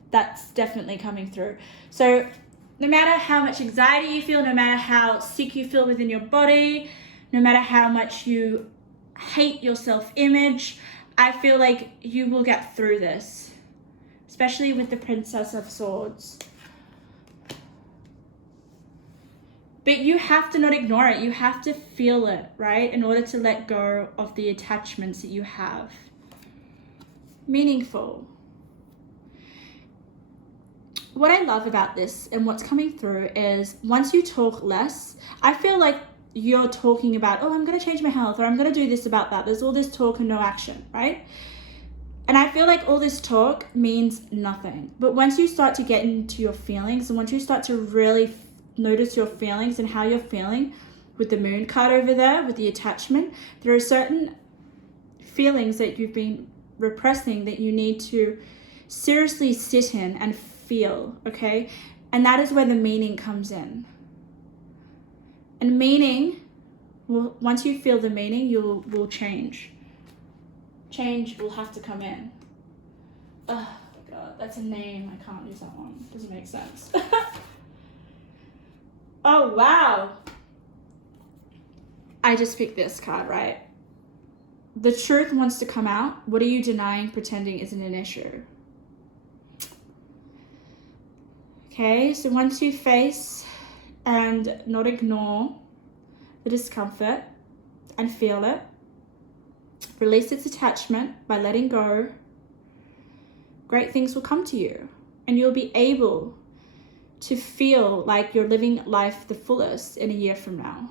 That's definitely coming through. So no matter how much anxiety you feel, no matter how sick you feel within your body, no matter how much you hate your self-image, I feel like you will get through this, especially with the Princess of Swords. But you have to not ignore it. You have to feel it, right? In order to let go of the attachments that you have. Meaningful. What I love about this and what's coming through is once you talk less, I feel like you're talking about, oh, I'm going to change my health, or I'm going to do this about that. There's all this talk and no action, right? And I feel like all this talk means nothing. But once you start to get into your feelings, and once you start to really notice your feelings and how you're feeling with the moon card over there, with the attachment, there are certain feelings that you've been repressing that you need to seriously sit in and feel, okay? And that is where the meaning comes in. And meaning, well, once you feel the meaning, you will change. Change will have to come in. Oh my God, that's a name. I can't use that one. Doesn't make sense. Oh, wow. I just picked this card, right? The truth wants to come out. What are you denying, pretending isn't an issue? Okay, so once you face and not ignore the discomfort and feel it, release its attachment by letting go, great things will come to you, and you'll be able to feel like you're living life the fullest in a year from now.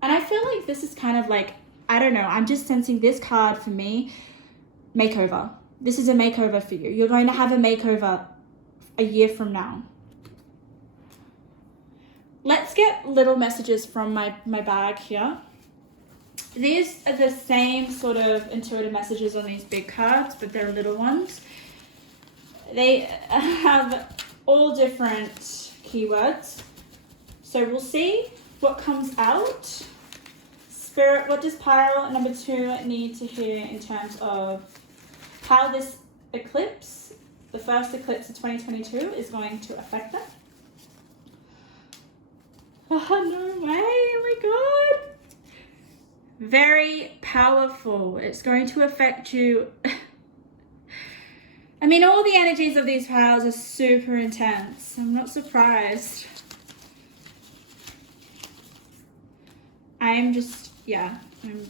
And I feel like this is kind of like, I don't know, I'm just sensing this card for me, makeover. This is a makeover for you. You're going to have a makeover a year from now. Let's get little messages from my bag here. These are the same sort of intuitive messages on these big cards, but they're little ones. They have all different keywords. So we'll see what comes out. Spirit, what does pile number 2 need to hear in terms of how this eclipse, the first eclipse of 2022, is going to affect them? Oh, no way. Oh my God. Very powerful. It's going to affect you. I mean, all the energies of these piles are super intense. I'm not surprised. I'm just, yeah, I'm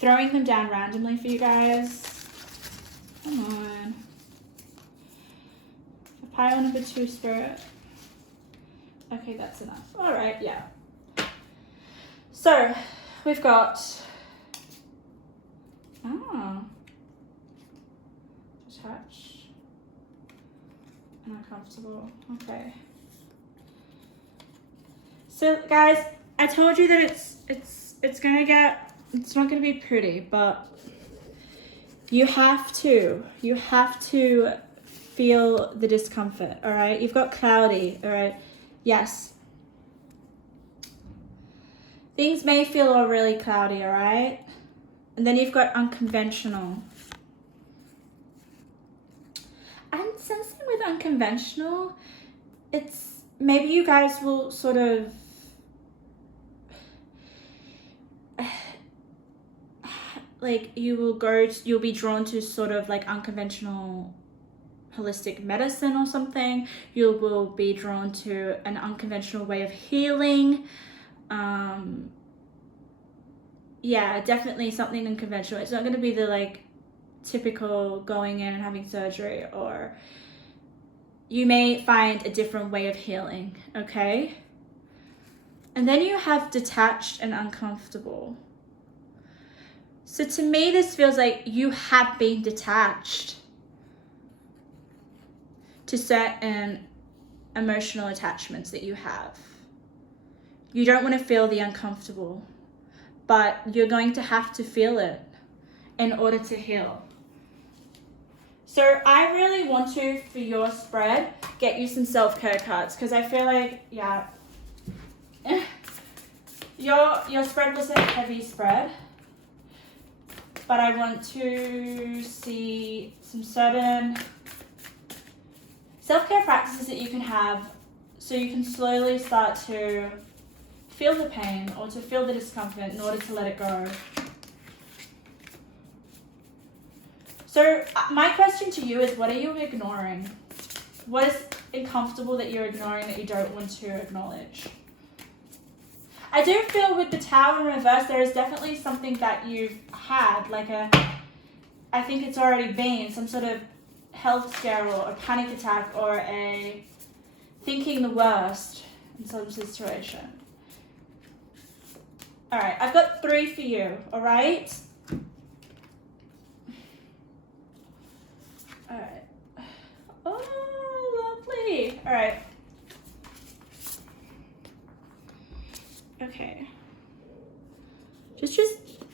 throwing them down randomly for you guys. Come on. Pile number 2, Spirit. Okay, that's enough. All right, yeah. So, we've got, touch and uncomfortable. Okay. So, guys, I told you that it's not gonna be pretty, but you have to feel the discomfort. All right. You've got cloudy. All right. Yes. Things may feel really cloudy, all right? And then you've got unconventional. I'm sensing with unconventional, it's maybe you guys will sort of like you'll be drawn to sort of like unconventional holistic medicine or something. You will be drawn to an unconventional way of healing. Yeah, definitely something unconventional. It's not going to be the like typical going in and having surgery, or you may find a different way of healing, okay? And then you have detached and uncomfortable. So to me, this feels like you have been detached to certain emotional attachments that you have. You don't want to feel the uncomfortable, but you're going to have to feel it in order to heal. So I really want to, for your spread, get you some self-care cards, because I feel like, yeah, your spread was a heavy spread, but I want to see some certain self-care practices that you can have so you can slowly start to feel the pain or to feel the discomfort in order to let it go. So my question to you is, what are you ignoring? What is uncomfortable that you're ignoring that you don't want to acknowledge? I do feel with the Tower in reverse, there is definitely something that you've had, like I think it's already been some sort of health scare or a panic attack or a thinking the worst in some situation. All right, I've got 3 for you, all right? All right. Oh, lovely. All right. Okay.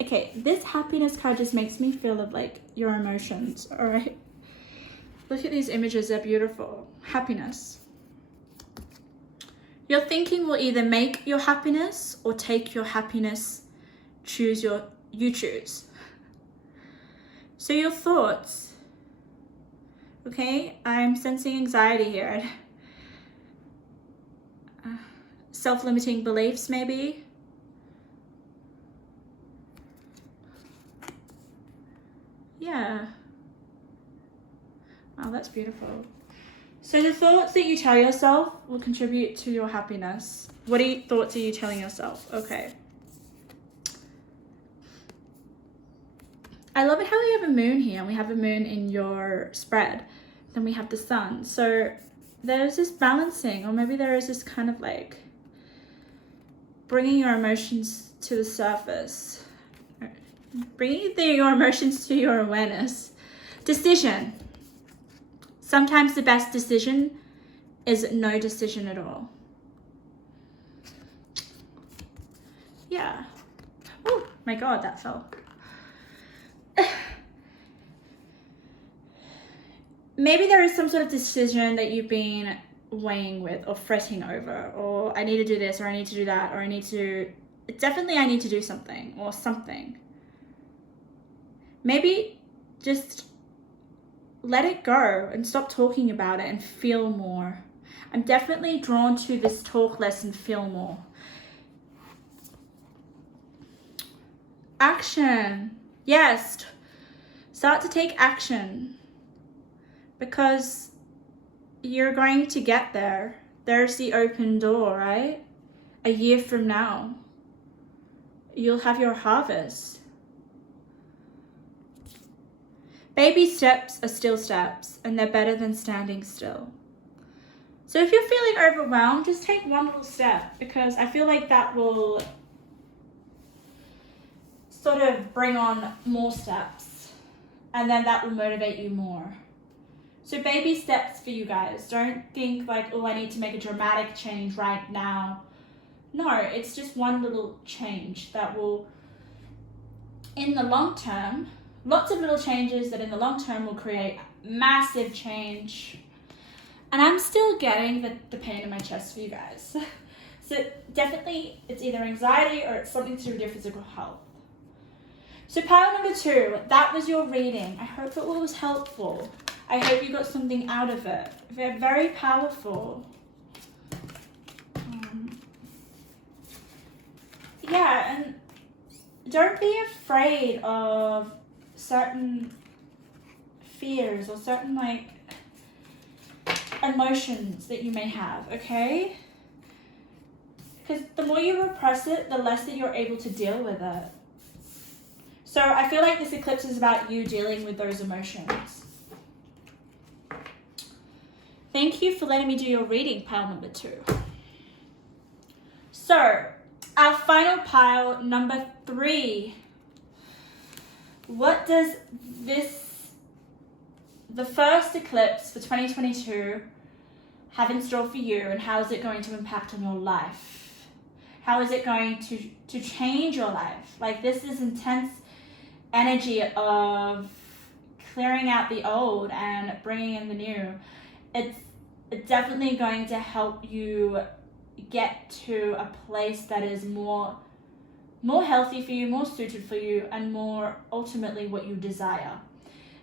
Okay, this happiness card just makes me feel of like your emotions, all right? Look at these images, they're beautiful. Happiness. Your thinking will either make your happiness or take your happiness. You choose. So your thoughts, okay? I'm sensing anxiety here. Self-limiting beliefs, maybe. Yeah. Wow, that's beautiful. So the thoughts that you tell yourself will contribute to your happiness. What thoughts are you telling yourself? Okay. I love it how we have a moon here. We have a moon in your spread. Then we have the sun. So there's this balancing, or maybe there is this kind of like bringing your emotions to the surface. Bringing your emotions to your awareness. Decision. Sometimes the best decision is no decision at all. Yeah. Oh my God, that fell. Maybe there is some sort of decision that you've been weighing with or fretting over, or I need to do this, or I need to do that, or I need to do something or something. Maybe just let it go and stop talking about it and feel more. I'm definitely drawn to this talk less and feel more. Action. Yes. Start to take action, because you're going to get there. There's the open door, right? A year from now, you'll have your harvest. Baby steps are still steps, and they're better than standing still. So if you're feeling overwhelmed, just take one little step, because I feel like that will sort of bring on more steps, and then that will motivate you more. So baby steps for you guys. Don't think like, oh, I need to make a dramatic change right now. No, it's just one little change that will, in the long term, lots of little changes that in the long term will create massive change. And I'm still getting the pain in my chest for you guys. So definitely it's either anxiety or it's something to do with your physical health. So pile number 2, that was your reading. I hope it was helpful. I hope you got something out of it. They're very powerful. Yeah, and don't be afraid of certain fears or certain like emotions that you may have, okay? Because the more you repress it, the less that you're able to deal with it. So I feel like this eclipse is about you dealing with those emotions. Thank you for letting me do your reading, pile number 2. So, our final pile, number 3. What does the first eclipse for 2022 have in store for you, and how is it going to impact on your life? How is it going to change your life? Like, this is intense energy of clearing out the old and bringing in the new. It's definitely going to help you get to a place that is more healthy for you, more suited for you, and more ultimately what you desire.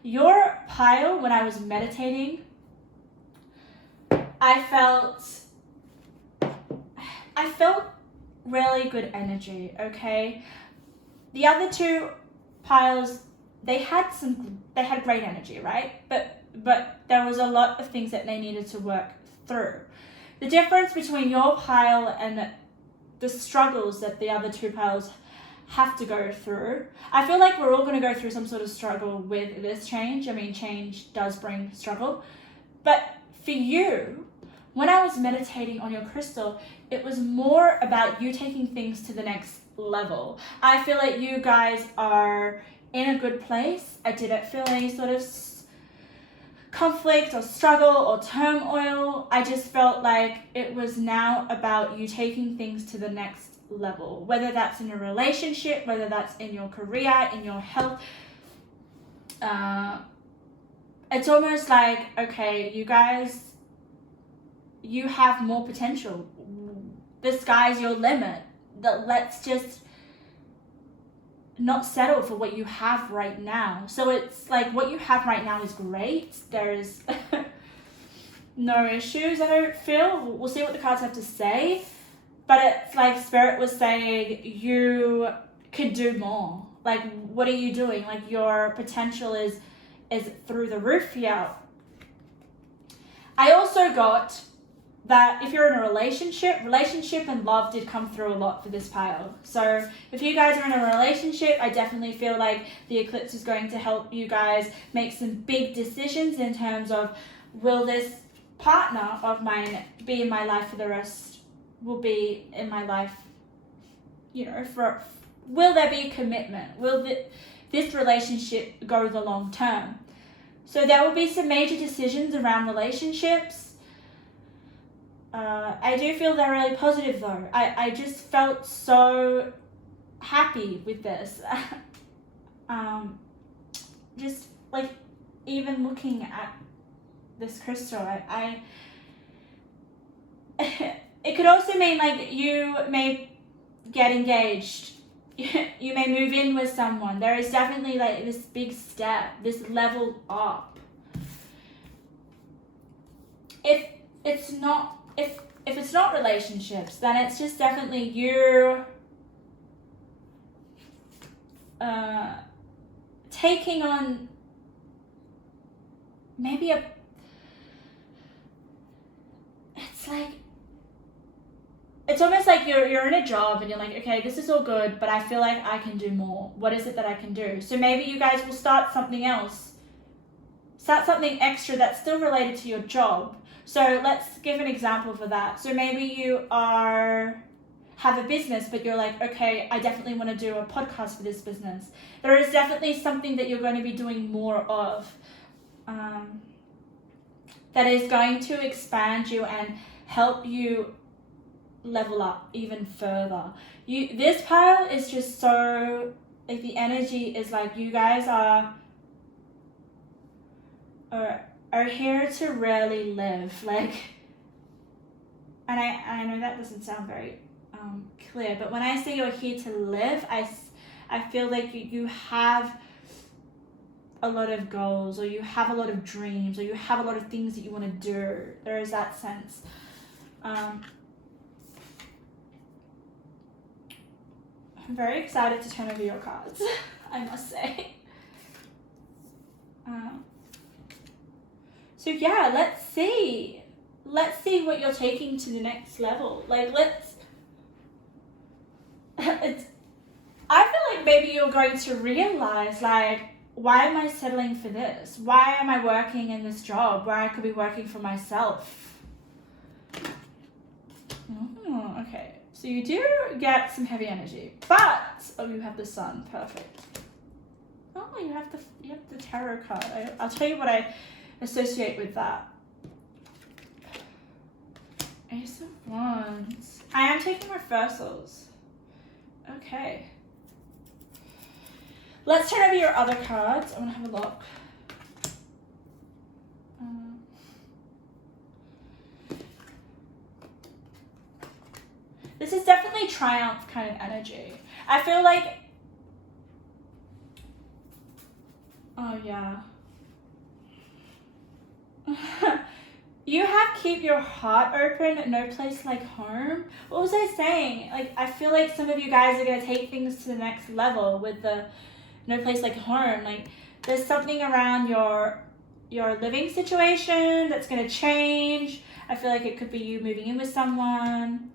Your pile, when I was meditating, I felt really good energy, okay? The other 2 piles, they had great energy, right? But there was a lot of things that they needed to work through. The difference between your pile and the struggles that the other 2 piles have to go through, I feel like we're all going to go through some sort of struggle with this change. I mean, change does bring struggle. But for you, when I was meditating on your crystal, it was more about you taking things to the next level. I feel like you guys are in a good place. I didn't feel any sort of conflict or struggle or turmoil. I just felt like it was now about you taking things to the next level, whether that's in a relationship, whether that's in your career, in your health. It's almost like, okay, you guys, you have more potential. The sky's your limit. Let's just not settle for what you have right now. So it's like what you have right now is great. There's no issues, I don't feel. We'll see what the cards have to say. But it's like Spirit was saying you could do more. Like, what are you doing? Like, your potential is through the roof here. I also got that if you're in a relationship and love did come through a lot for this pile. So if you guys are in a relationship, I definitely feel like the eclipse is going to help you guys make some big decisions in terms of, will this partner of mine be in my life for the rest, will be in my life, you know, will there be a commitment? Will this relationship go the long term? So there will be some major decisions around relationships. I do feel they're really positive though. I just felt so happy with this. Just like even looking at this crystal, it could also mean like you may get engaged. You may move in with someone. There is definitely like this big step, this level up. If it's not relationships, then it's just definitely you taking on maybe it's almost like you're in a job and you're like, okay, this is all good, but I feel like I can do more. What is it that I can do? So maybe you guys will start something else. Start something extra that's still related to your job. So let's give an example for that. So maybe you have a business, but you're like, okay, I definitely want to do a podcast for this business. There is definitely something that you're going to be doing more of that is going to expand you and help you level up even further. This pile is just so, like, the energy is like you guys are here to really live, like, and I know that doesn't sound very clear, but when I say you're here to live, I feel like you have a lot of goals, or you have a lot of dreams, or you have a lot of things that you want to do. There is that sense. I'm very excited to turn over your cards, I must say. So yeah, let's see what you're taking to the next level. Like, I feel like maybe you're going to realize, like, why am I settling for this? Why am I working in this job where I could be working for myself? Oh, okay. So you do get some heavy energy, but you have the sun. Perfect. Oh, you have the tarot card. I'll tell you what I associate with that. Ace of Wands. I am taking reversals. Okay. Let's turn over your other cards. I want to have a look. This is definitely triumph kind of energy. I feel like, oh yeah. You have keep your heart open, no place like home. What was I saying? Like, I feel like some of you guys are going to take things to the next level with the no place like home. Like, there's something around your living situation that's going to change. I feel like it could be you moving in with someone.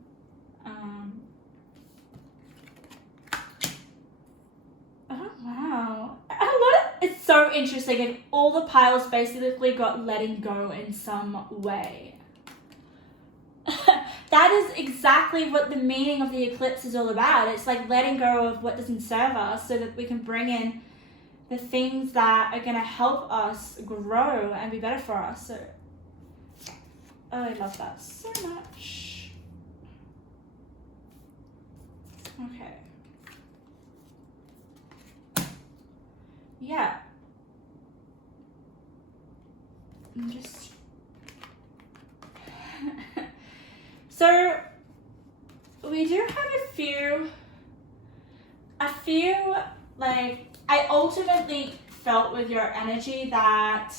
Oh, wow. It's so interesting, and all the piles basically got letting go in some way. That is exactly what the meaning of the eclipse is all about. It's like letting go of what doesn't serve us so that we can bring in the things that are going to help us grow and be better for us. So, oh, I love that so much. Okay. Yeah. I'm just... So, we do have a few, like, I ultimately felt with your energy that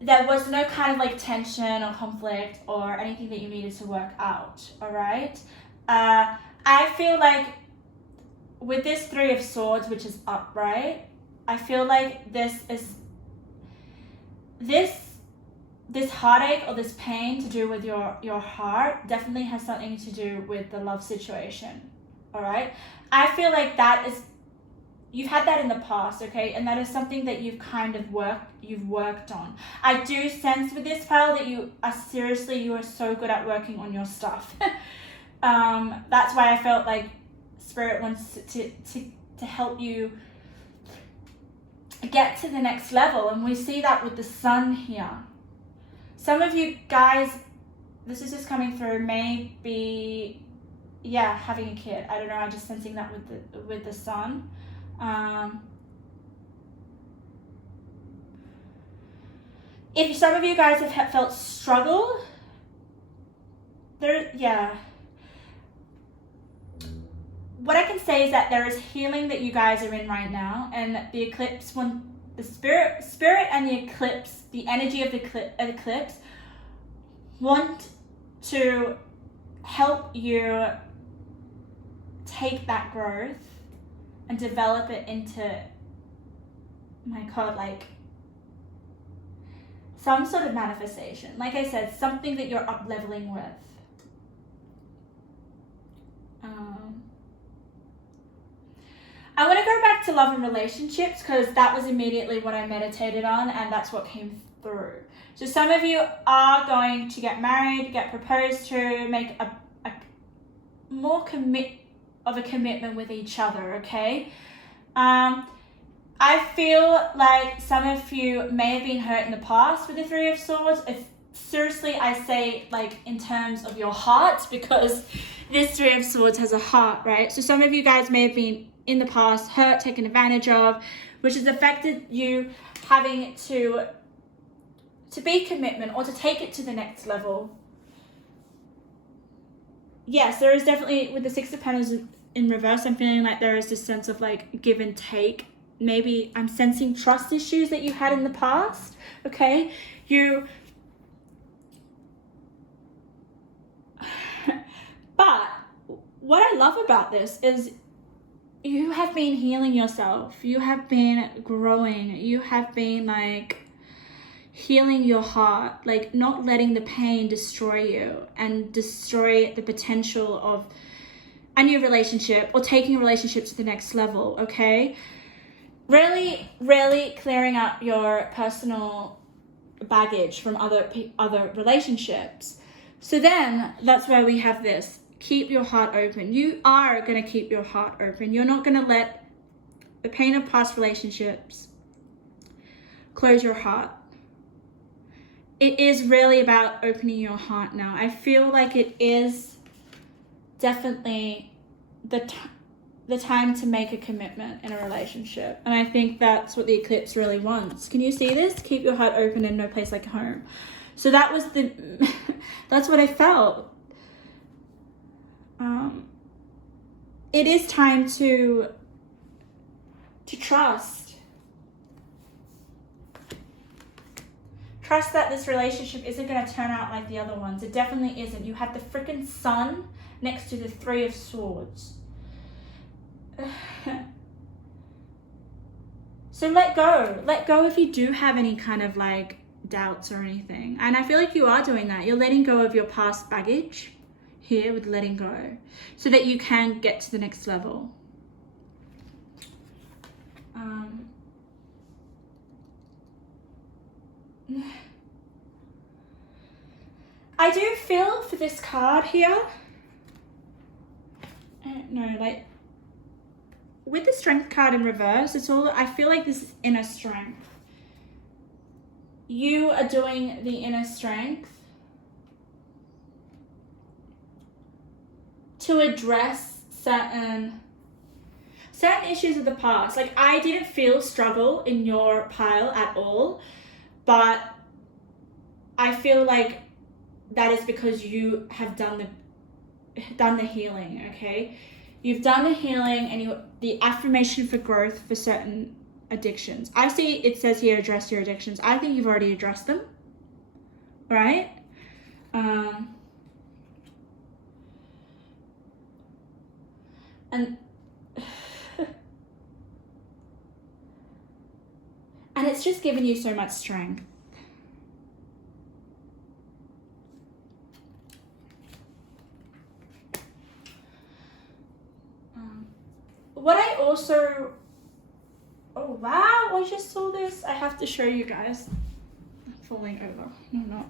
there was no kind of like tension or conflict or anything that you needed to work out, all right? I feel like with this Three of Swords, which is upright, I feel like this heartache or this pain to do with your heart definitely has something to do with the love situation, all right? I feel like you've had that in the past, okay? And that is something that you've kind of worked on. I do sense with this pile that you are so good at working on your stuff. That's why I felt like Spirit wants to help you get to the next level. And we see that with the sun here. Some of you guys, this is just coming through, may be, yeah, having a kid. I don't know, I'm just sensing that with the sun. If some of you guys have felt struggle, what I can say is that there is healing that you guys are in right now, and the eclipse, the spirit and the eclipse, the energy of the eclipse want to help you take that growth and develop it into, my God, like some sort of manifestation. Like I said, something that you're up leveling with. I want to go back to love and relationships because that was immediately what I meditated on, and that's what came through. So some of you are going to get married, get proposed to, make a more commitment with each other, okay? I feel like some of you may have been hurt in the past with the Three of Swords. Seriously, I say like in terms of your heart, because this Three of Swords has a heart, right? So some of you guys may have been in the past hurt, taken advantage of, which has affected you having to be commitment or to take it to the next level. Yes, there is definitely, with the Six of in reverse, I'm feeling like there is this sense of like give and take. Maybe I'm sensing trust issues that you had in the past. Okay, but what I love about this is you have been healing yourself. You have been growing. You have been like healing your heart, like not letting the pain destroy you and destroy the potential of a new relationship or taking a relationship to the next level. Okay, really clearing up your personal baggage from other relationships. So then that's where we have this: keep your heart open. You are going to keep your heart open. You're not going to let the pain of past relationships close your heart. It is really about opening your heart now. I feel like it is definitely the time to make a commitment in a relationship. And I think that's what the eclipse really wants. Can you see this? Keep your heart open and no place like home. So that was that's what I felt. It is time to trust. Trust that this relationship isn't going to turn out like the other ones. It definitely isn't. You have the freaking Sun next to the Three of Swords. So let go if you do have any kind of like doubts or anything. And I feel like you are doing that. You're letting go of your past baggage here with letting go so that you can get to the next level. I do feel for this card here, I don't know, like with the Strength card in reverse, it's all, I feel like this is inner strength. You are doing the inner strength to address certain issues of the past. Like, I didn't feel struggle in your pile at all, but I feel like that is because you have done the healing, okay? You've done the healing and the affirmation for growth for certain addictions. I see it says here, address your addictions. I think you've already addressed them, right? And and it's just given you so much strength. What I also, oh wow, I just saw this. I have to show you guys. I'm falling over. No, I'm not.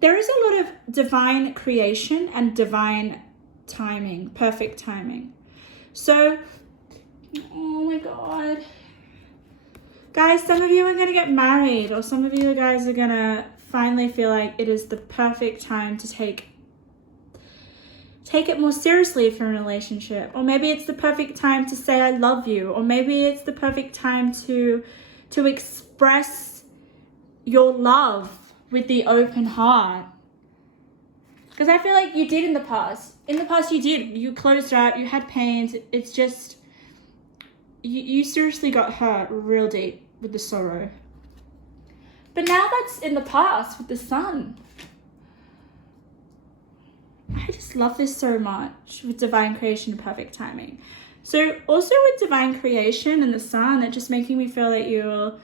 There is a lot of divine creation and divine timing, perfect timing. So, oh my God. Guys, some of you are going to get married, or some of you guys are going to finally feel like it is the perfect time to take it more seriously if you're in a relationship. Or maybe it's the perfect time to say I love you. Or maybe it's the perfect time to express your love with the open heart. Because I feel like you did in the past. In the past you did. You closed out, you had pains. It's just, you seriously got hurt real deep with the sorrow. But now that's in the past with the Sun. I just love this so much with divine creation and perfect timing. So also with divine creation and the Sun, it's just making me feel like you're,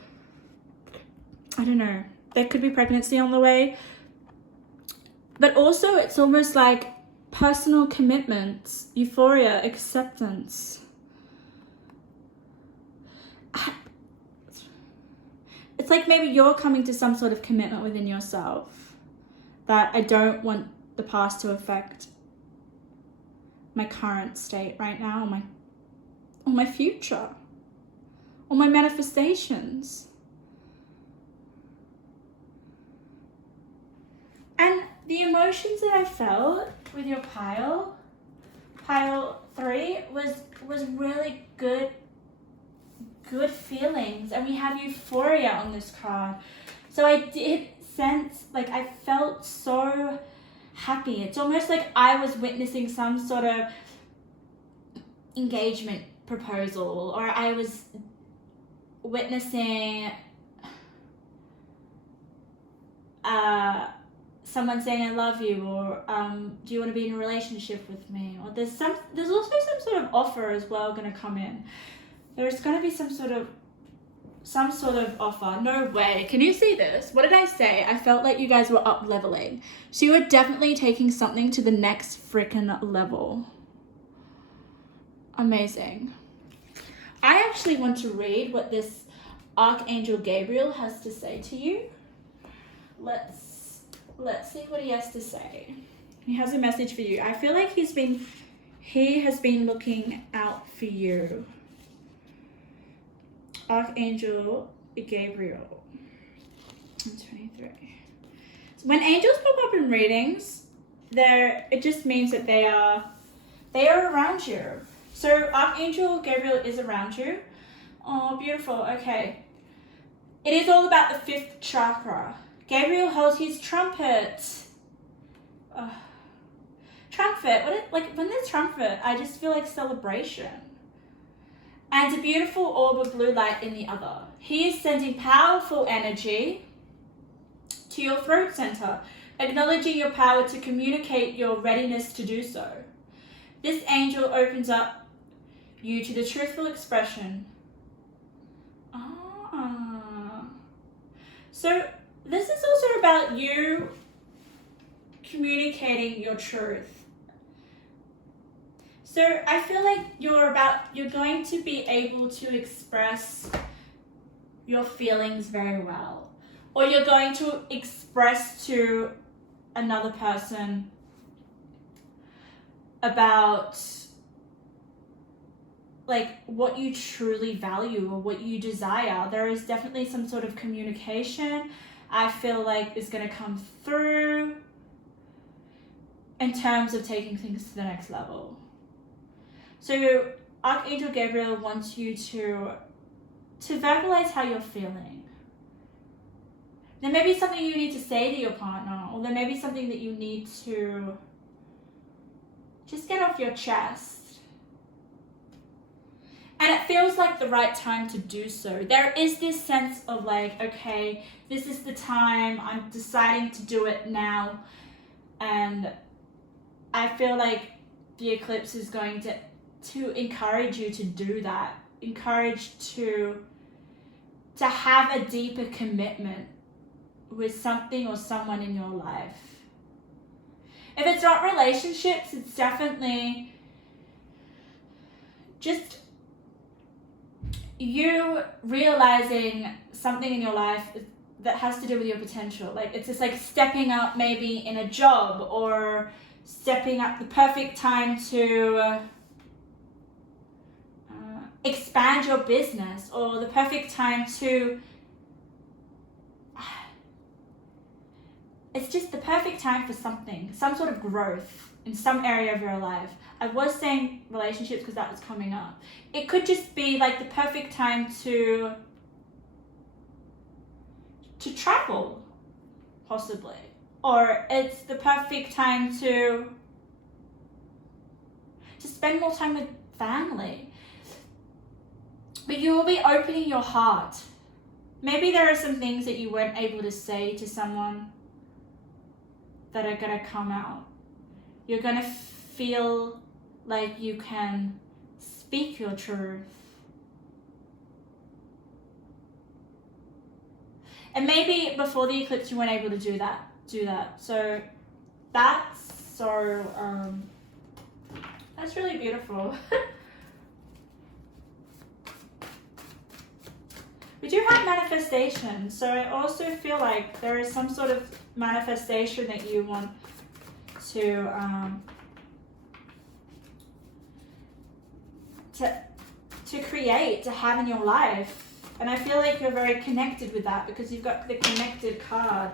I don't know, there could be pregnancy on the way. But also it's almost like personal commitments, euphoria, acceptance. It's like maybe you're coming to some sort of commitment within yourself that I don't want the past to affect my current state right now, or my future, or my manifestations. And the emotions that I felt with your pile 3, was really good feelings. And we have euphoria on this card. So I did sense, like, I felt so happy. It's almost like I was witnessing some sort of engagement proposal, or I was witnessing someone saying I love you, or do you want to be in a relationship with me, or there's also some sort of offer as well going to come in. There's going to be some sort of offer. No way. Can you see this? What did I say? I felt like you guys were up leveling. So you are definitely taking something to the next freaking level. Amazing. I actually want to read what this Archangel Gabriel has to say to you. Let's see what he has to say. He has a message for you. I feel like he has been looking out for you. Archangel Gabriel. 23. So when angels pop up in readings, it just means that they are around you. So Archangel Gabriel is around you. Oh, beautiful. Okay. It is all about the 5th chakra. Gabriel holds his trumpet. Trumpet. When there's trumpet, I just feel like celebration. And a beautiful orb of blue light in the other. He is sending powerful energy to your throat center, acknowledging your power to communicate your readiness to do so. This angel opens up you to the truthful expression. So this is also about you communicating your truth. So I feel like you're going to be able to express your feelings very well. Or you're going to express to another person about like what you truly value or what you desire. There is definitely some sort of communication I feel like is going to come through in terms of taking things to the next level. So Archangel Gabriel wants you to verbalize how you're feeling. There may be something you need to say to your partner, or there may be something that you need to just get off your chest. And it feels like the right time to do so. There is this sense of like, okay, this is the time, I'm deciding to do it now. And I feel like the eclipse is going to encourage you to do that. Encourage to have a deeper commitment with something or someone in your life. If it's not relationships, it's definitely just you realizing something in your life that has to do with your potential. Like it's just like stepping up maybe in a job, or stepping up, the perfect time to expand your business, or the perfect time to it's just the perfect time for something, some sort of growth in some area of your life. I was saying relationships because that was coming up. It could just be like the perfect time to travel, possibly. Or it's the perfect time to spend more time with family. But you will be opening your heart. Maybe there are some things that you weren't able to say to someone that are going to come out. You're going to feel like you can speak your truth. And maybe before the eclipse you weren't able to do that. So that's really beautiful. We do have manifestation, so I also feel like there is some sort of manifestation that you want to create, to have in your life. And I feel like you're very connected with that because you've got the connected card.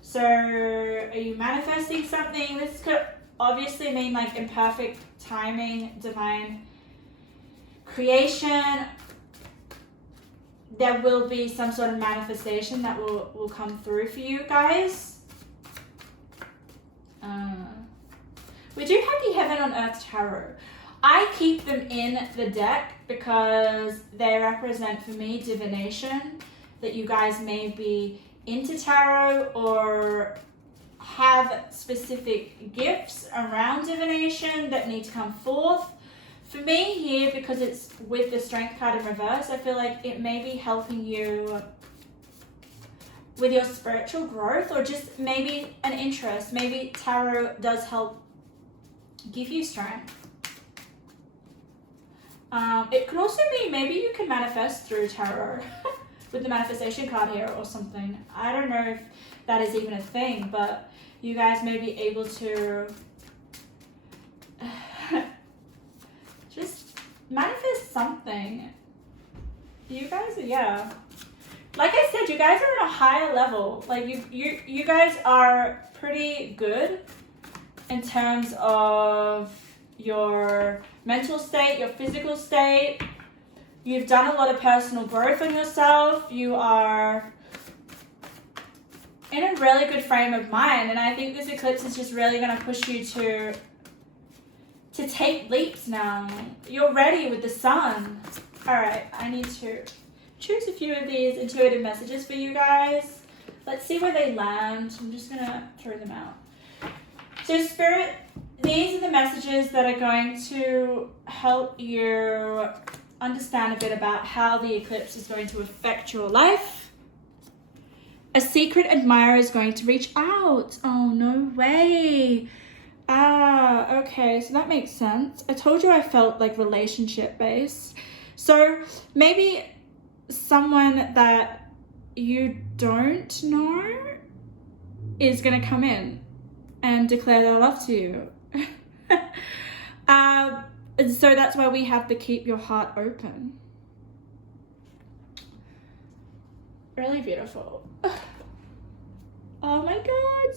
So are you manifesting something? This could obviously mean like imperfect timing, divine creation. There will be some sort of manifestation that will come through for you guys. We do have the Heaven on Earth Tarot. I keep them in the deck because they represent for me divination, that you guys may be into tarot or have specific gifts around divination that need to come forth. For me here, because it's with the Strength card in reverse, I feel like it may be helping you with your spiritual growth, or just maybe an interest. Maybe tarot does help give you strength. It could also be maybe you can manifest through tarot with the manifestation card here or something. I don't know if that is even a thing, but you guys may be able to just manifest something. You guys, yeah. Like I said, you guys are on a higher level. Like you guys are pretty good in terms of your mental state, your physical state. You've done a lot of personal growth on yourself. You are in a really good frame of mind, and I think this eclipse is just really going to push you to take leaps now. You're ready with the sun. All right, I need to choose a few of these intuitive messages for you guys. Let's see where they land. I'm just going to throw them out. So Spirit, these are the messages that are going to help you understand a bit about how the eclipse is going to affect your life. A secret admirer is going to reach out. Oh, no way. Okay, so that makes sense. I told you I felt like relationship based. So maybe someone that you don't know is going to come in and declare their love to you. And so that's why we have to keep your heart open. Really beautiful. Oh my God.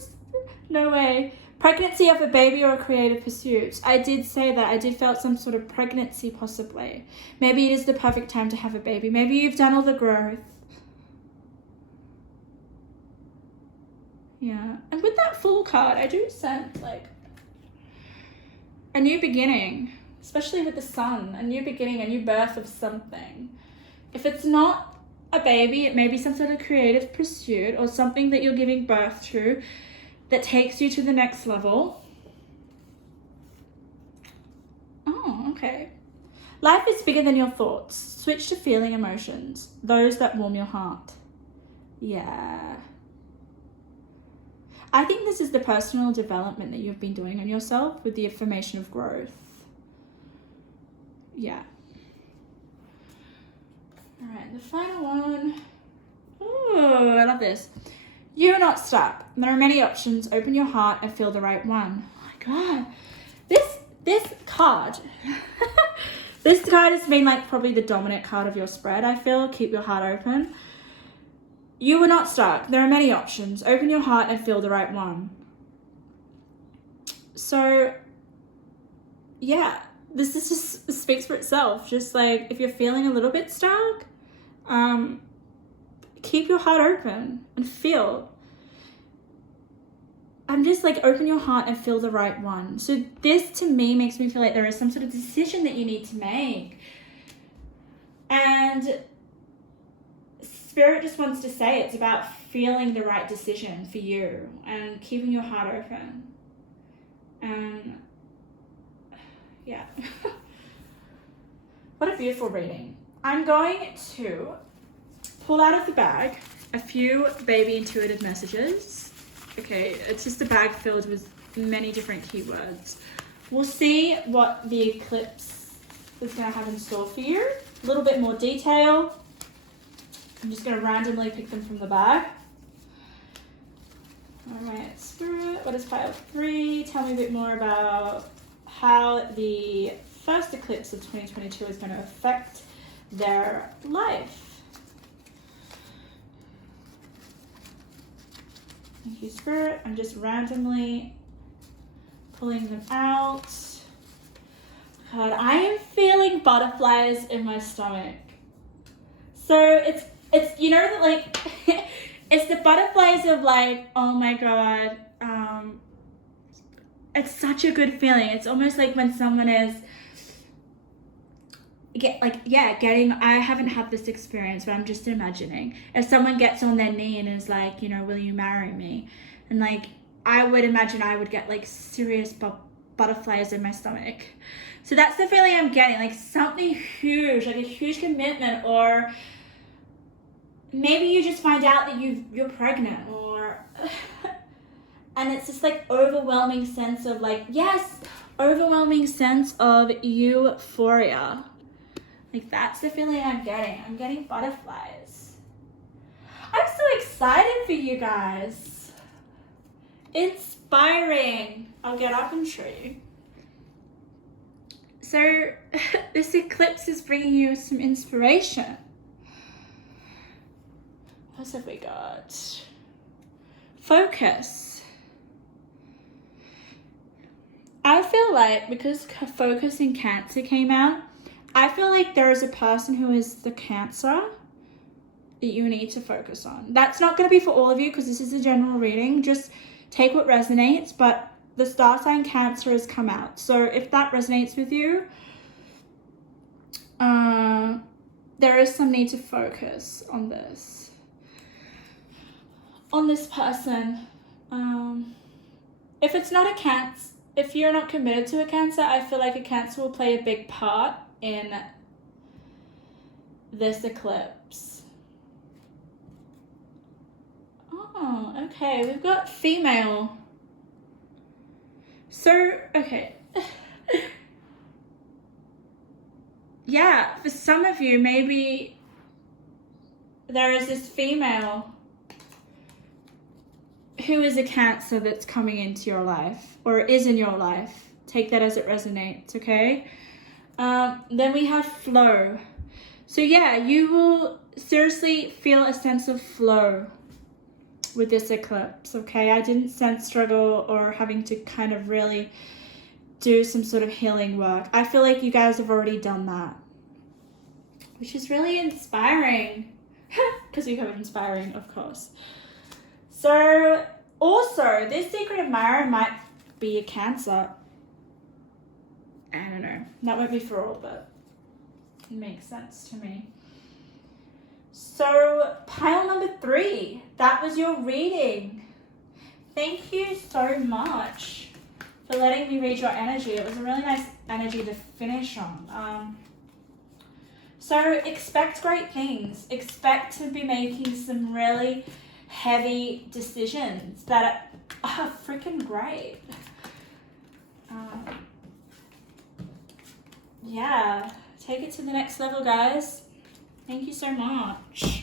No way. Pregnancy of a baby or a creative pursuit. I did say that. I did felt some sort of pregnancy possibly. Maybe it is the perfect time to have a baby. Maybe you've done all the growth. Yeah. And with that Fool card, I do sense like a new beginning, especially with the sun, a new beginning, a new birth of something. If it's not a baby, it may be some sort of creative pursuit or something that you're giving birth to that takes you to the next level. Oh, okay. Life is bigger than your thoughts. Switch to feeling emotions, those that warm your heart. Yeah. I think this is the personal development that you've been doing on yourself with the affirmation of growth. Yeah. All right, the final one. Oh, I love this. You're not stuck. There are many options. Open your heart and feel the right one. Oh my God. This card. This card has been like probably the dominant card of your spread, I feel. Keep your heart open. You are not stuck. There are many options. Open your heart and feel the right one. So, yeah, this is just speaks for itself. Just like if you're feeling a little bit stuck, keep your heart open and feel. I'm just like, open your heart and feel the right one. So this to me makes me feel like there is some sort of decision that you need to make. And Spirit just wants to say it's about feeling the right decision for you and keeping your heart open. And yeah. What a beautiful reading. I'm going to pull out of the bag a few baby intuitive messages. Okay, it's just a bag filled with many different keywords. We'll see what the eclipse is going to have in store for you. A little bit more detail. I'm just going to randomly pick them from the bag. All right, Spirit, what is pile 3? Tell me a bit more about how the first eclipse of 2022 is going to affect their life. Thank you, Spirit. I'm just randomly pulling them out. God, I am feeling butterflies in my stomach. So it's you know that like it's the butterflies of like, oh my God, it's such a good feeling. It's almost like when someone is I haven't had this experience, but I'm just imagining if someone gets on their knee and is like, you know, will you marry me? And like, I would imagine I would get like serious butterflies in my stomach. So that's the feeling I'm getting, like something huge, like a huge commitment, or maybe you just find out that you're pregnant, or and it's just like overwhelming sense of like, yes, overwhelming sense of euphoria. Like that's the feeling I'm getting. I'm getting butterflies. I'm so excited for you guys. Inspiring. I'll get up and show you. So this eclipse is bringing you some inspiration. What else have we got? Focus. I feel like because focus in Cancer came out, I feel like there is a person who is the Cancer that you need to focus on. That's not going to be for all of you because this is a general reading. Just take what resonates, but the star sign Cancer has come out. So if that resonates with you, there is some need to focus on this. On this person. If it's not a Cancer, if you're not committed to a Cancer, I feel like a Cancer will play a big part in this eclipse. Oh, okay. We've got female. So, okay. Yeah, for some of you, maybe there is this female who is a Cancer that's coming into your life or is in your life. Take that as it resonates, okay? Then we have flow. So yeah, you will seriously feel a sense of flow with this eclipse, okay? I didn't sense struggle or having to kind of really do some sort of healing work. I feel like you guys have already done that, which is really inspiring because we have inspiring, of course. So also, this secret admirer might be a Cancer. I don't know. That won't be for all, but it makes sense to me. So pile number 3, that was your reading. Thank you so much for letting me read your energy. It was a really nice energy to finish on. So expect great things. Expect to be making some really heavy decisions that are freaking great. Yeah, take it to the next level, guys. Thank you so much.